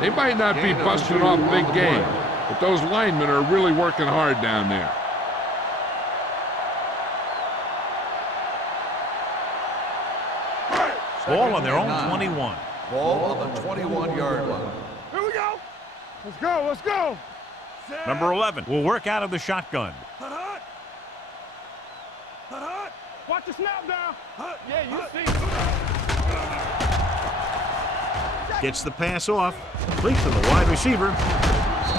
They might not be busting off big game, but those linemen are really working hard down there. Ball on their own 21. Ball on the 21-yard line. Here we go. Let's go. Let's go. Number 11 will work out of the shotgun. Watch the snap down. Yeah, you see. Gets the pass off. Complete to the wide receiver.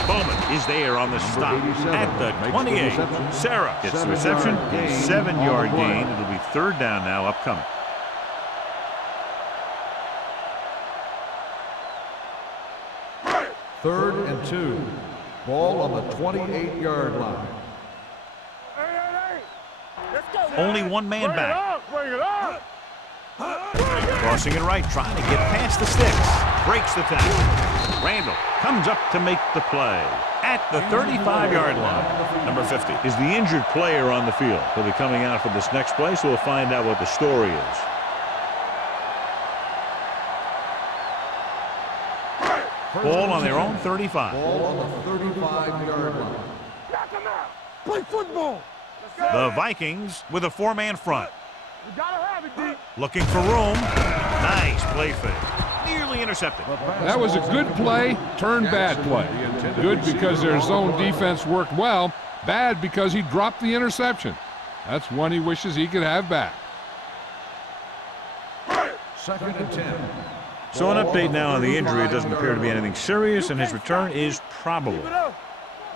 Bowman is there on the stop at the 28. Sarah gets the reception. A 7-yard gain. It'll be 3rd down now upcoming. Third and 2. Ball on the 28-yard line. Hey. Let's go. Only one man back. Bring it up. Crossing it right, trying to get past the sticks. Breaks the tackle. Randall comes up to make the play at the 35-yard line. Number 50 is the injured player on the field. He'll be coming out for this next play, so we'll find out what the story is. Ball on their own 35. Ball on the 35-yard line. Knock him out. Play football. The Vikings with a 4-man front. We gotta have it, D. Looking for room. Nice play fake. Nearly intercepted. That was a good play, turned bad play. Good because their zone defense worked well. Bad because he dropped the interception. That's one he wishes he could have back. 2nd and 10. So an update now on the injury. It doesn't appear to be anything serious, and his return is probable. Keep it up.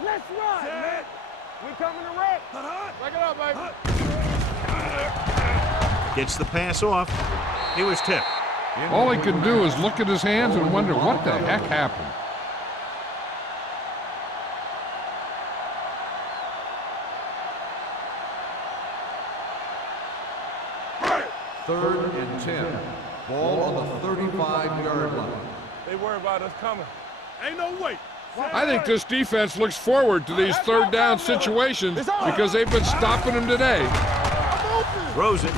Let's ride, man. We coming to wreck. Break it up, baby. Gets the pass off. He was tipped. All he can do is look at his hands and wonder what the heck happened. Third and 10. Ball on the 35-yard line. They worry about us coming. Ain't no way. I think this defense looks forward to these 3rd down situations because they've been stopping them today. Throws it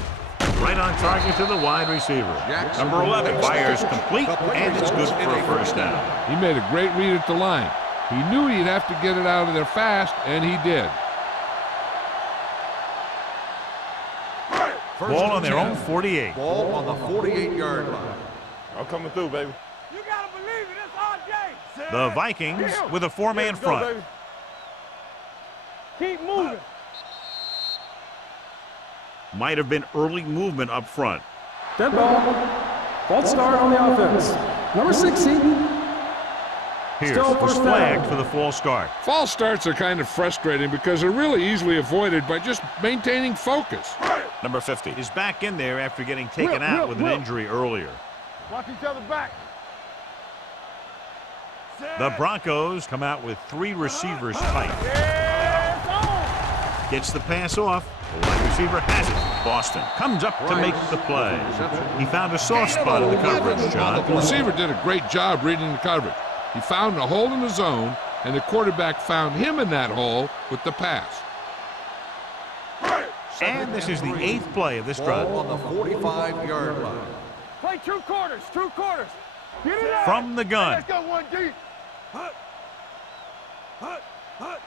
right on target to the wide receiver. Number 11 fires complete, and it's good for a 1st down. He made a great read at the line. He knew he'd have to get it out of there fast, and he did. Ball on their own 48. Ball on the 48-yard line. I'm coming through, baby. You gotta believe it. It's RJ. The Vikings with a 4-man front. Keep moving. Might have been early movement up front. Dead ball. False start on the offense. Number 16. Pierce Still was 1st flagged down. for the false start. False starts are kind of frustrating because they're really easily avoided by just maintaining focus. Number 50 is back in there after getting taken out with an injury earlier. Watch each other back. The Broncos come out with 3 receivers tight. Gets the pass off. The wide receiver has it. Boston comes up to make the play. He found a soft spot in the coverage, John. The receiver did a great job reading the coverage. He found a hole in the zone, and the quarterback found him in that hole with the pass. And this is the 8th play of this drive. Ball on the 45-yard line. Play 2 quarters, 2 quarters. Get it out. From the gun. Let's go 1 deep.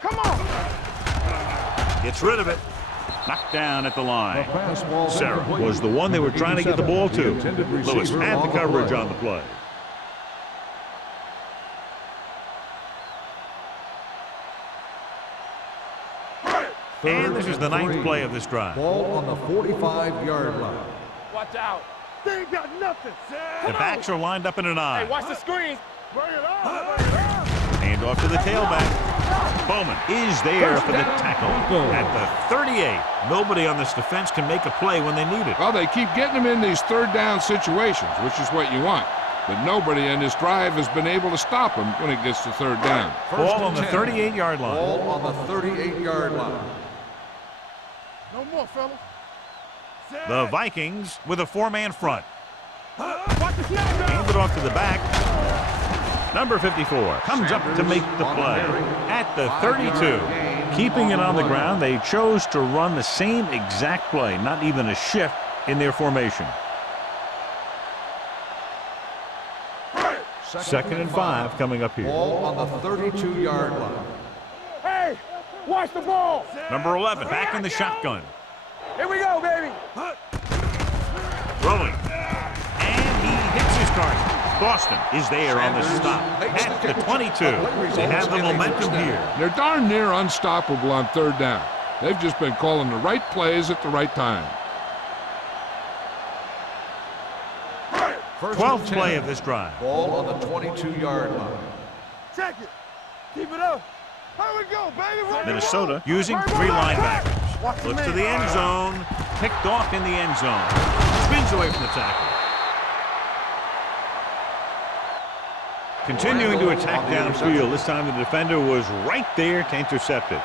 Come on. Gets rid of it. Knocked down at the line. Sarah Sarah was the one they were trying to get the ball to. Lewis had the coverage on the play. And this is the 9th play of this drive. Ball on the 45-yard line. Watch out. They ain't got nothing. The backs are lined up in an eye. Hey, watch the screen. Bring it on. Bring it on. Hand off to the tailback. Bowman is there for the tackle at the 38. Nobody on this defense can make a play when they need it. Well, they keep getting them in these third down situations, which is what you want. But nobody in this drive has been able to stop them when it gets to third down. Ball on the 38-yard line. Ball on the 38-yard line. No more, fellas. The Vikings with a 4-man front. Watch the snap now. Hand it off to the back. Number 54 comes up to make the play at the 32. Keeping it on the ground, they chose to run the same exact play, not even a shift in their formation. 2nd and 5 coming up here. Ball on the 32-yard line. Hey, watch the ball. Number 11 back in the shotgun. Here we go, baby. Throwing. And he hits his target. Boston is there on the stop at the 22. They have the momentum here. They're darn near unstoppable on third down. They've just been calling the right plays at the right time. 12th play of this drive. Ball on the 22-yard line. Check it. Keep it up. Here we go, baby. Run Minnesota using 3 linebackers. Looks to the end zone. Picked off in the end zone. Spins away from the tackle. Continuing to attack downfield. This time the defender was right there to intercept it.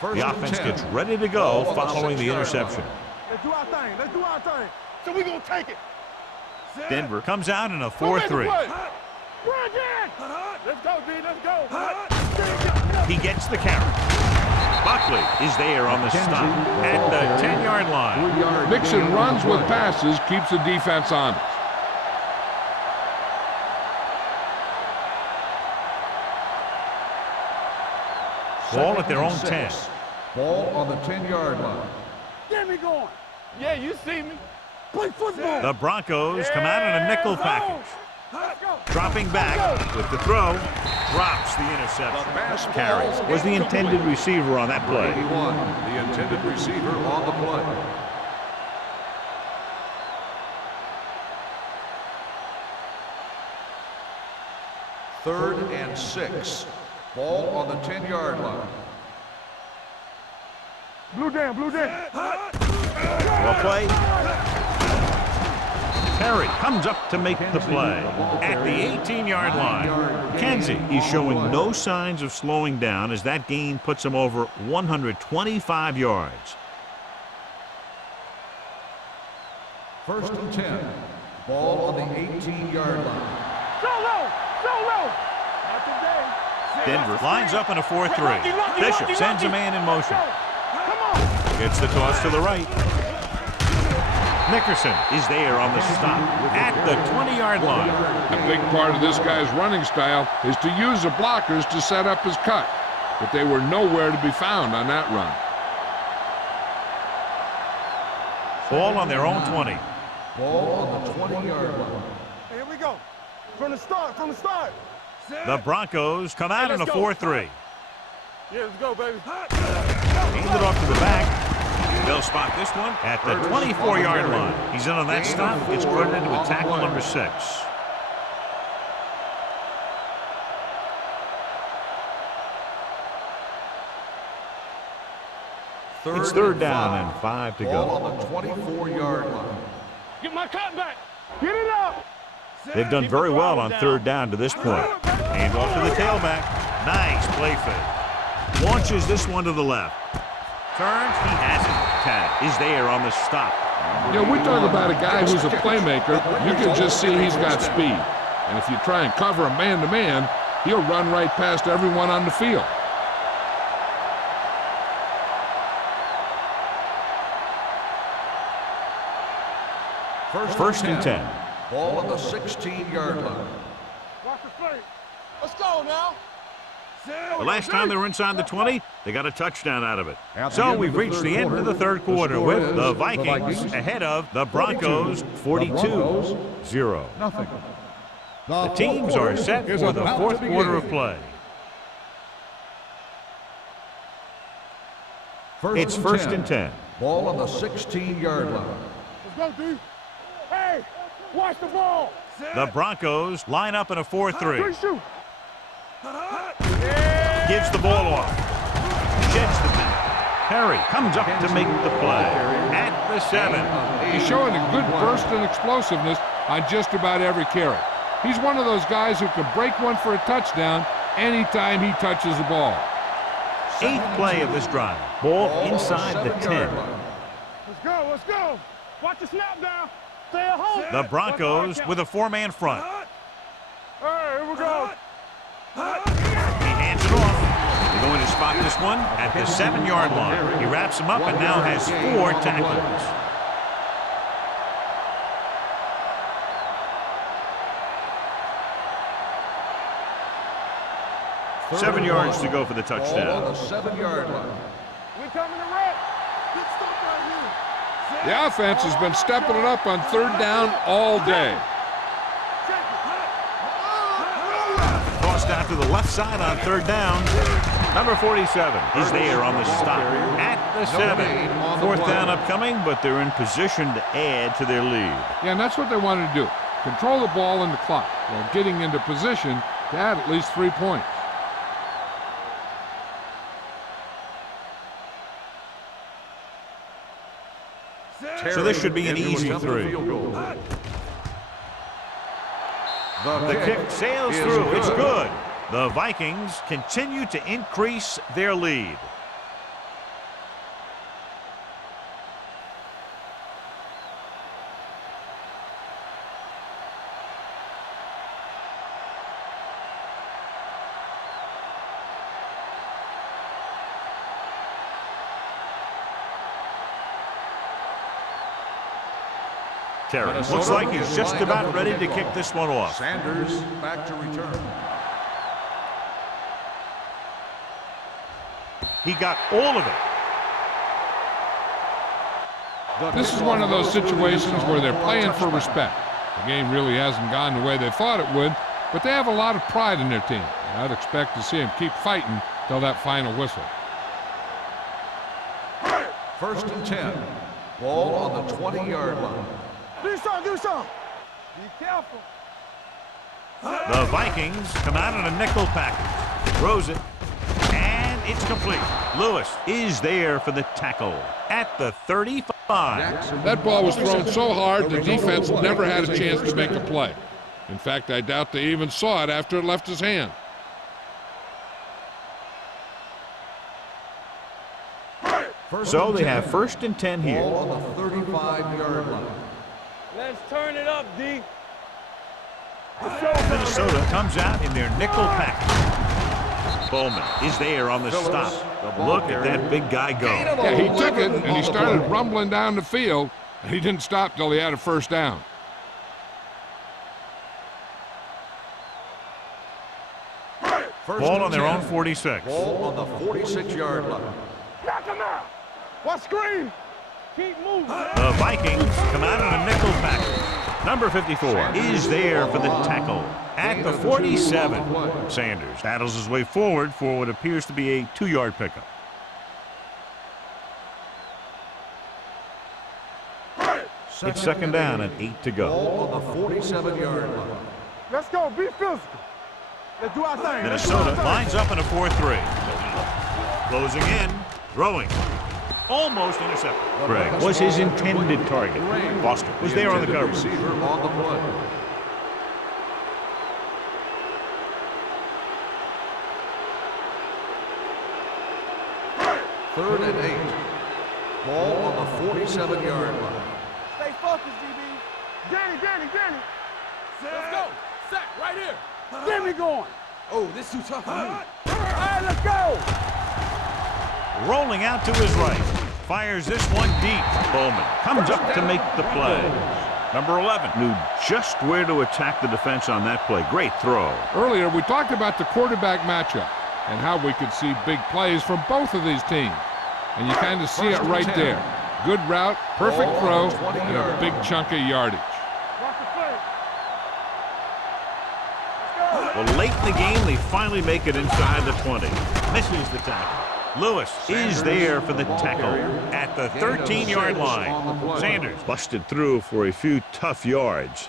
The offense gets ready to go following the interception. Let's do our thing. Let's do our thing. So we're going to take it. Denver comes out in a Go make a 4-3. play. Run again. Let's go, D. Let's go. He gets the carry. Buckley is there on the stop at the 10-yard line. Mixon runs with passes, keeps the defense honest. Ball at their own 10. Ball on the 10-yard line. Get me going. Yeah, you see me. Play football. The Broncos come out in a nickel package. Let's go. Dropping back with the throw. Drops the interception. Carry was the intended receiver on that play. 81, the intended receiver on the play. Third and 6. Ball on the 10-yard line. Blue down, blue down. Well played. Terry comes up to make the play at the 18-yard line. Kenzie is showing no signs of slowing down as that gain puts him over 125 yards. First and 10. Ball on the 18-yard line. So low, so low. Not today. Denver lines up in a 4-3. Bishop sends a man in motion. Come on. Gets the toss to the right. Nickerson is there on the stop at the 20-yard line. A big part of this guy's running style is to use the blockers to set up his cut, but they were nowhere to be found on that run. Ball on their own 20. Ball on the 20-yard line. Here we go. From the start, from the start. The Broncos come out in a 4-3. Yeah, let's go, baby. Hand it off to the back. They'll spot this one at the 24-yard line. He's in on that stop. Gets credited with tackle number 6. It's third down and 5 to Ball go. on the 24-yard line. Get my cut back. Get it up. They've done very well on third down to this point. Hand off to the tailback. Nice play fake. Launches this one to the left. Turns, he has it. Tag is there on the stop. You know, we talk about a guy who's a playmaker. You can just see he's got speed. And if you try and cover him man-to-man, he'll run right past everyone on the field. First and 10. Ball on the 16-yard line. Watch the play. Let's go now. The last time they were inside the 20, they got a touchdown out of it. At the So end we've of the reached third the end of the third quarter score with is the the Vikings Vikings ahead of the Broncos 42-0. Nothing. The teams are set for the fourth quarter of play. It's first and 10. Ball on the 16-yard line. Let's go, D. Hey, watch the ball. The Broncos line up in a 4-3. Shoot. Gives the ball off. Sheds the back. Perry comes up to make the play at the 7. He's showing a good burst and explosiveness on just about every carry. He's one of those guys who can break one for a touchdown anytime he touches the ball. 8th play of this drive. Ball inside the 10. Let's go. Watch the snap down. Stay at home. The Broncos with a 4-man front. Hey, here we go. He hands it off. They're going to spot this one at the 7-yard line. He wraps him up and now has 4 tackles. Seven yards to go for the Ball on touchdown. the 7-yard line. We coming to wreck. Good stuff right here. The offense has been stepping it up on third down all day. Tossed out to the left side on third down. Number 47 is there on the stop at the 7. Fourth down upcoming, but they're in position to add to their lead. Yeah, and that's what they wanted to do. Control the ball and the clock while getting into position to add at least 3 points. So this should be an easy 3. The kick sails through. It's good. The Vikings continue to increase their lead. Terry looks like he's just about ready to kick this one off. Sanders back to return. He got all of it. This is one of those situations where they're playing for respect. The game really hasn't gone the way they thought it would, but they have a lot of pride in their team. I'd expect to see them keep fighting till that final whistle. First and 10. Ball on the 20-yard line. Do something. Be careful. The Vikings come out in a nickel package. Throws it. And it's complete. Lewis is there for the tackle at the 35. That ball was thrown so hard the defense never had a chance to make a play. In fact, I doubt they even saw it after it left his hand. So they have first and 10 here. Ball on the 35-yard line. Let's turn it up, D. Minnesota comes out in their nickel package. Bowman is there on the stop. Look at that big guy go. Yeah, he took it and he started rumbling down the field, and he didn't stop till he had a first down. Ball on their own 46. Ball on the 46-yard line. Knock him out. What screen? Keep moving. The Vikings come out in a nickel package. Number 54 is there for the tackle at the 47. Sanders battles his way forward for what appears to be a 2-yard pickup. It's second down and 8 to go. Ball on the 47-yard line. Let's go. Be physical. Let's do our thing. Minnesota lines up in a 4-3. Closing in, throwing. Almost intercepted. Greg was his intended target. Foster was there on the cover. Receiver on the play. Third and 8. Ball on the 47-yard line. Stay focused, DB. Danny. Let's go. Sack right here. Get me going. Oh, this is too tough for me. All right, let's go. Rolling out to his right. Fires this one deep. Bowman comes up to make the play. Number 11 knew just where to attack the defense on that play. Great throw. Earlier, we talked about the quarterback matchup and how we could see big plays from both of these teams. And you kind of see it right there. Good route, perfect throw, and a big chunk of yardage. Watch the play. Well, late in the game, they finally make it inside the 20. Misses the tackle. Lewis is there for the tackle at the 13-yard line. Sanders busted through for a few tough yards.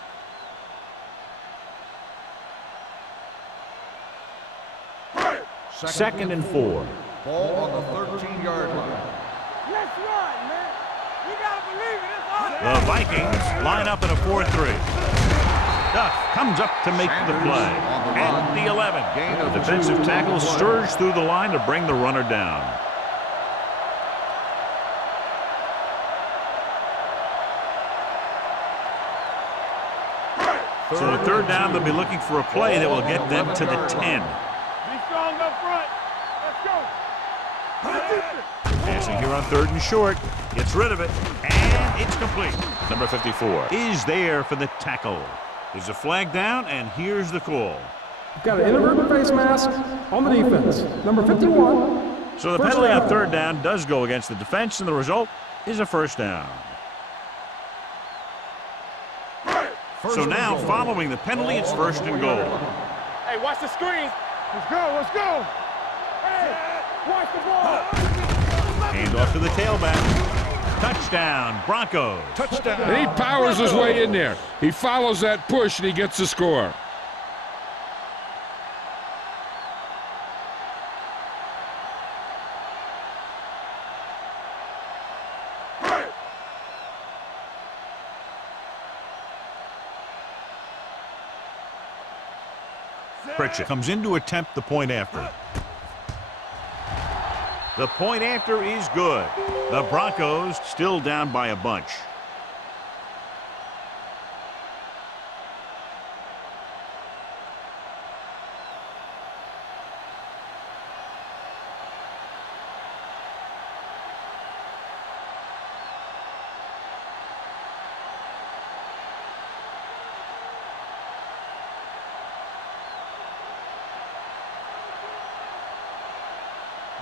Second and 4. Ball on the 13-yard line. Let's run, man. You gotta believe it. It's awesome. The Vikings line up in a 4-3. Duff comes up to make the play at the 11. The defensive tackle surged through the line to bring the runner down. So a third down, they'll be looking for a play that will get them to the 10. Be strong up front. Let's go. Passing here on 3rd and short. Gets rid of it, and it's complete. Number 54 is there for the tackle. There's a flag down, and here's the call. We've got an inadvertent face mask on the defense. Number 51. So the penalty on 3rd down does go against the defense, and the result is a first down. So now, following the penalty, it's 1st and goal. Hey, watch the screen. Let's go. Let's go. Hey, watch the ball. Hand off to the tailback. Touchdown, Broncos. Touchdown. And he powers his way in there. He follows that push, and he gets the score. Pritchett comes in to attempt the point after. The point after is good. The Broncos still down by a bunch.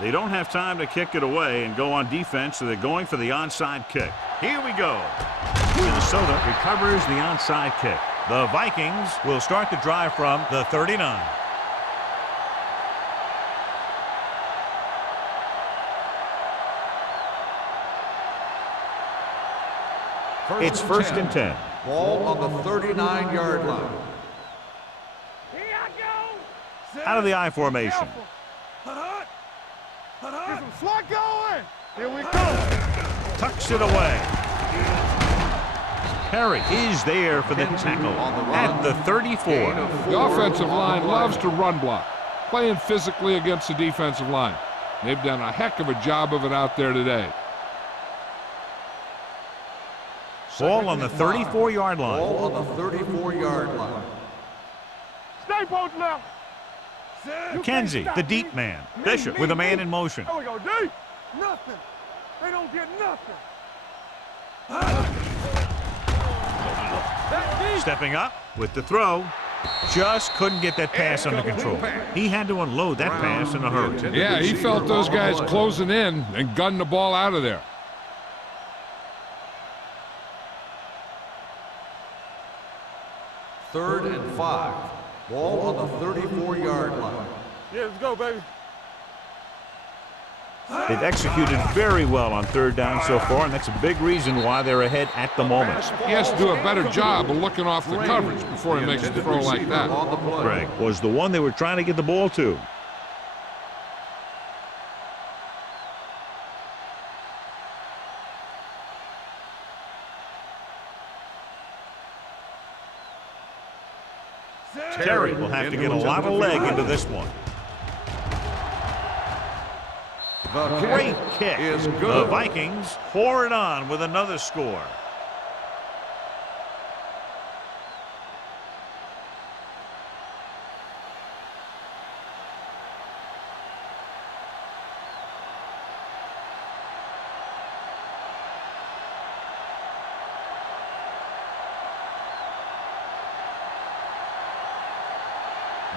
They don't have time to kick it away and go on defense, so they're going for the onside kick. Here we go. Minnesota recovers the onside kick. The Vikings will start the drive from the 39. It's 1st and 10. Ball on the 39-yard line. Here I go. Out of the I formation. Get some slot going. Here we go. Tucks it away. Perry is there for the tackle at the 34. The offensive line loves to run block, playing physically against the defensive line. They've done a heck of a job of it out there today. Ball on the 34-yard line. Ball on the 34-yard line. Stay both left. McKenzie, the deep man. Bishop with a man in motion. There we go, deep. Nothing. They don't get nothing. Stepping up with the throw. Just couldn't get that pass under control. He had to unload that pass in a hurry. Yeah, he felt those guys closing in and gunned the ball out of there. Third and 5. Ball on the 34-yard line. Yeah, let's go, baby. They've executed very well on 3rd down so far, and that's a big reason why they're ahead at the moment. He has to do a better job of looking off the coverage before he makes a throw like that. Greg was the one they were trying to get the ball to. Terry will have to get a lot of leg into this one. Great kick. The Vikings pour it on with another score.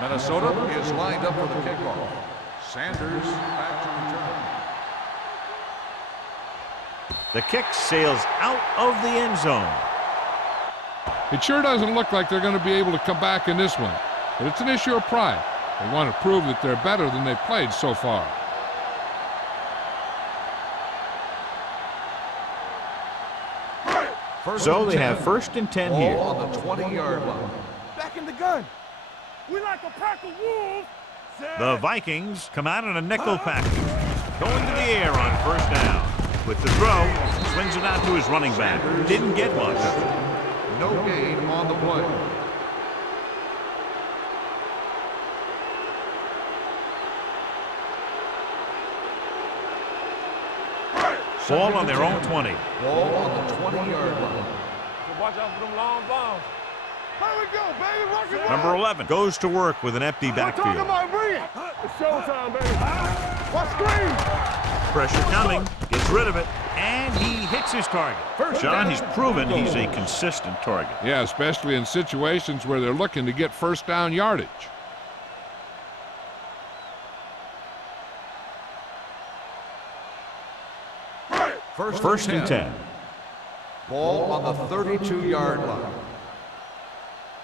Minnesota is lined up for the kickoff. Sanders back to return. The kick sails out of the end zone. It sure doesn't look like they're going to be able to come back in this one, but it's an issue of pride. They want to prove that they're better than they've played so far. So they have 1st and 10 here. Ball on the 20-yard line. Back in the gun. We like a pack of wolves. The Vikings come out in a nickel package. Going to the air on 1st down. With the throw, swings it out to his running back. Didn't get much of it. No gain on the play. Ball on their own 20. Ball on the 20-yard line. Watch out for them long bombs. Here we go, baby. Rock it. Number 11 goes to work with an empty backfield. About bring it. It's showtime, baby. Watch screen. Pressure coming, gets rid of it, and he hits his target. John, he's proven he's a consistent target. Yeah, especially in situations where they're looking to get 1st down yardage. First and 10. Ball on the 32-yard line.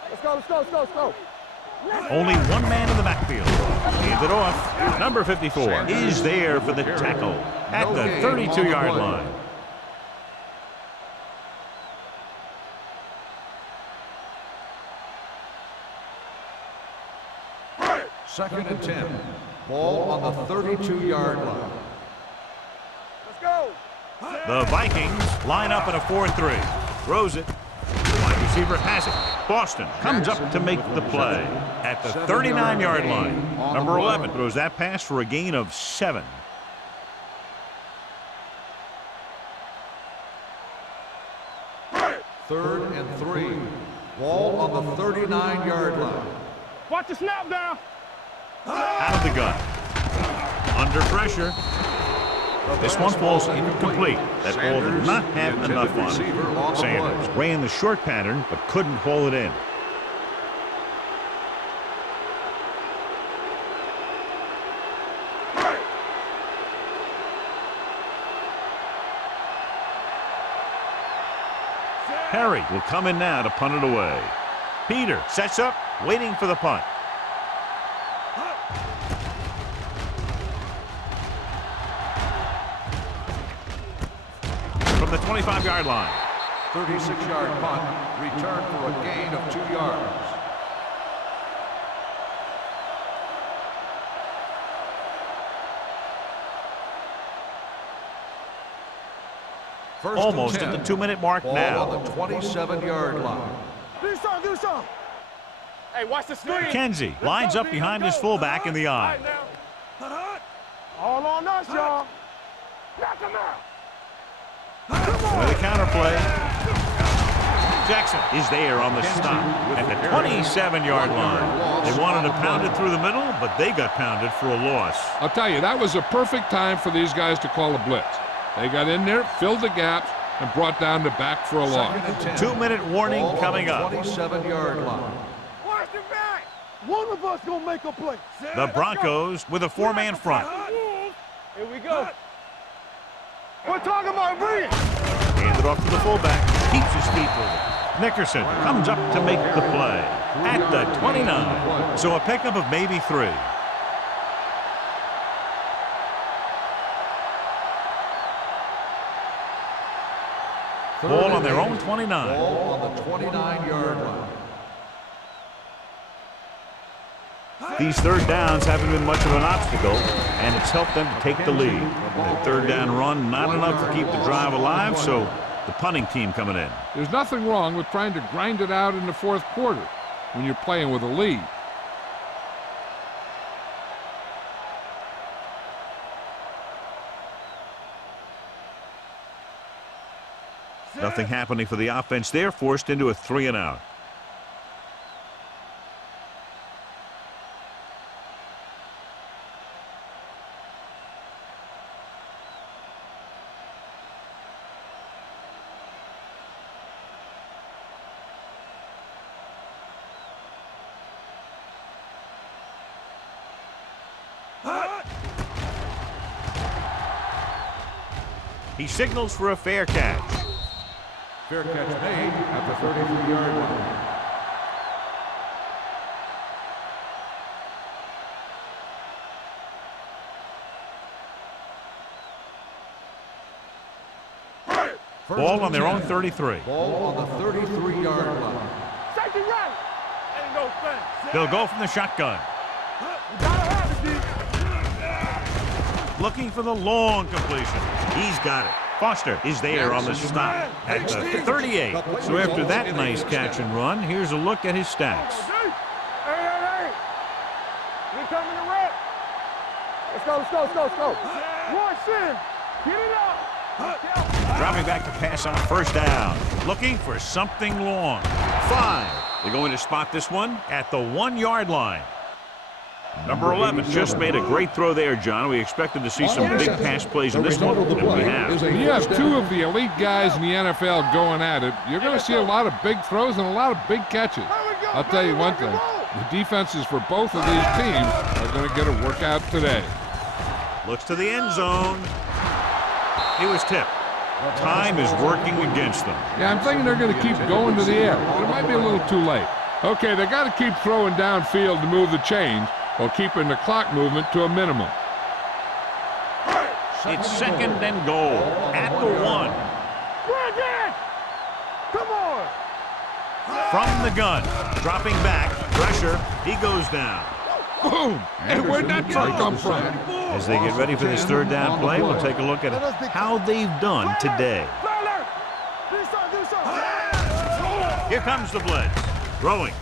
Let's go, let's go, let's go, let's go. Only one man in the backfield. Hand it off. Number 54 is there for the tackle at the 32-yard line. Second and 10. Ball on the 32-yard line. Let's go. The Vikings line up in a 4-3. Throws it. Wide receiver has it. Boston comes up to make the play at the 39-yard line. Number 11 throws that pass for a gain of 7. Third and 3. Ball on the 39-yard line. Watch the snap down. Out of the gun. Under pressure. This one falls incomplete. That ball did not have enough on it. Sanders ran the short pattern but couldn't haul it in. Perry will come in now to punt it away. Peter sets up, waiting for the punt. From the 25-yard line. 36-yard punt. Return for a gain of 2 yards. Almost at the 2-minute mark Ball now. on the 27-yard line. Do something, do something. Hey, watch the screen. Kenzie lines up behind his fullback in the eye. All on us, y'all. Knock him out. With a counter play. Jackson is there on the stop at the 27-yard line. They wanted to pound it through the middle, but they got pounded for a loss. I'll tell you, that was a perfect time for these guys to call a blitz. They got in there, filled the gaps, and brought down the back for a loss. 2-minute warning coming up. 27-yard line. Watch the back. One of us gonna make a play. The Broncos with a 4-man front. Here we go. We're talking about bring it. Hand it off to the fullback. Keeps his feet moving. Nickerson comes up to make the play at the 29. So a pickup of maybe 3. Ball on their own 29. Ball on the 29-yard line. These third downs haven't been much of an obstacle, and it's helped them to take the lead. That third down run, not enough to keep the drive alive, so the punting team coming in. There's nothing wrong with trying to grind it out in the 4th quarter when you're playing with a lead. Nothing happening for the offense. They're forced into a 3-and-out. He signals for a fair catch. Fair catch made at the 33-yard line. Ball on their own 33. Ball on the 33-yard line. Safety right. Ain't no thing. They'll go from the shotgun. Gotta have it, D. Looking for the long completion. He's got it. Foster is there on the stop at the 38. So after that nice catch and run, here's a look at his stats. Hey. We coming to rep. Let's go. One sin. Get it up. Dropping back to pass on first down. Looking for something long. 5. They're going to spot this one at the 1-yard line. Number 11 just made a great throw there, John. We expected to see some big pass plays in this one, and we have. When you have two of the elite guys in the NFL going at it, you're going to see a lot of big throws and a lot of big catches. I'll tell you one thing. The defenses for both of these teams are going to get a workout today. Looks to the end zone. He was tipped. Time is working against them. Yeah, I'm thinking they're going to keep going to the air, but it might be a little too late. Okay, they got to keep throwing downfield to move the chains while keeping the clock movement to a minimum. It's second and goal at the 1. Come on. From the gun, dropping back, pressure, he goes down. Boom! And where'd that truck come from? As they get ready for this third down play, we'll take a look at how they've done today. Here comes the blitz. Throwing.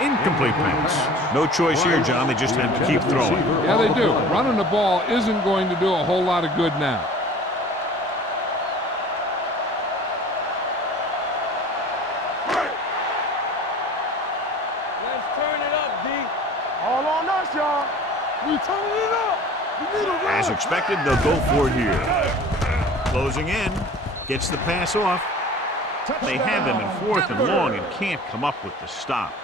Incomplete pass. No choice here, John. They just have to keep throwing. Yeah, they do. Running the ball isn't going to do a whole lot of good now. Let's turn it up, D. All on us, y'all. We turning it up. We need a run. As expected, they'll go for it here. Closing in. Gets the pass off. They have him in 4th and long and can't come up with the stop.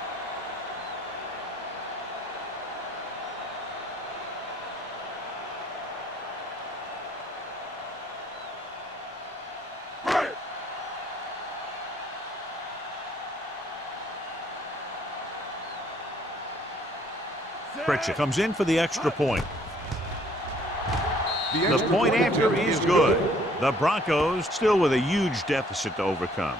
Pritchett comes in for the extra point. The point after is good. The Broncos still with a huge deficit to overcome.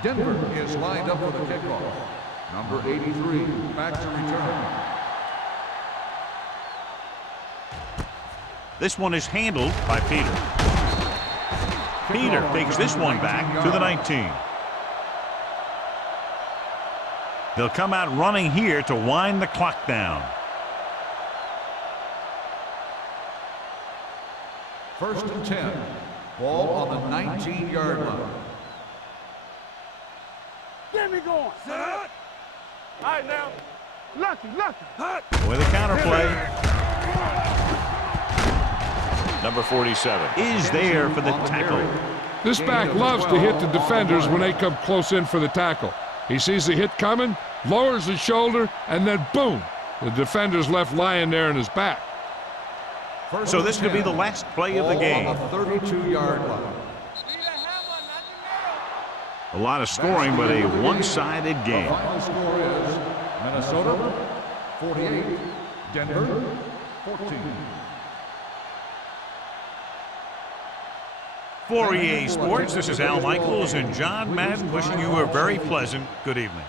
Denver is lined up for the kickoff. Number 83, back to return. This one is handled by Peter. Peter takes this one back to the 19. They'll come out running here to wind the clock down. First and 10. Ball on the 19-yard line. Get me going. Set up. All right, now. Lucky. With a counter play. Number 47 is there for the tackle. This back loves to hit the defenders when they come close in for the tackle. He sees the hit coming, lowers his shoulder, and then boom, the defender's left lying there in his back. So this could be the last play of the game. On the 32-yard line. A lot of scoring, but a one-sided game. The final score is Minnesota 48, Denver 14. For EA Sports, this is Al Michaels and John Madden wishing you a very pleasant good evening.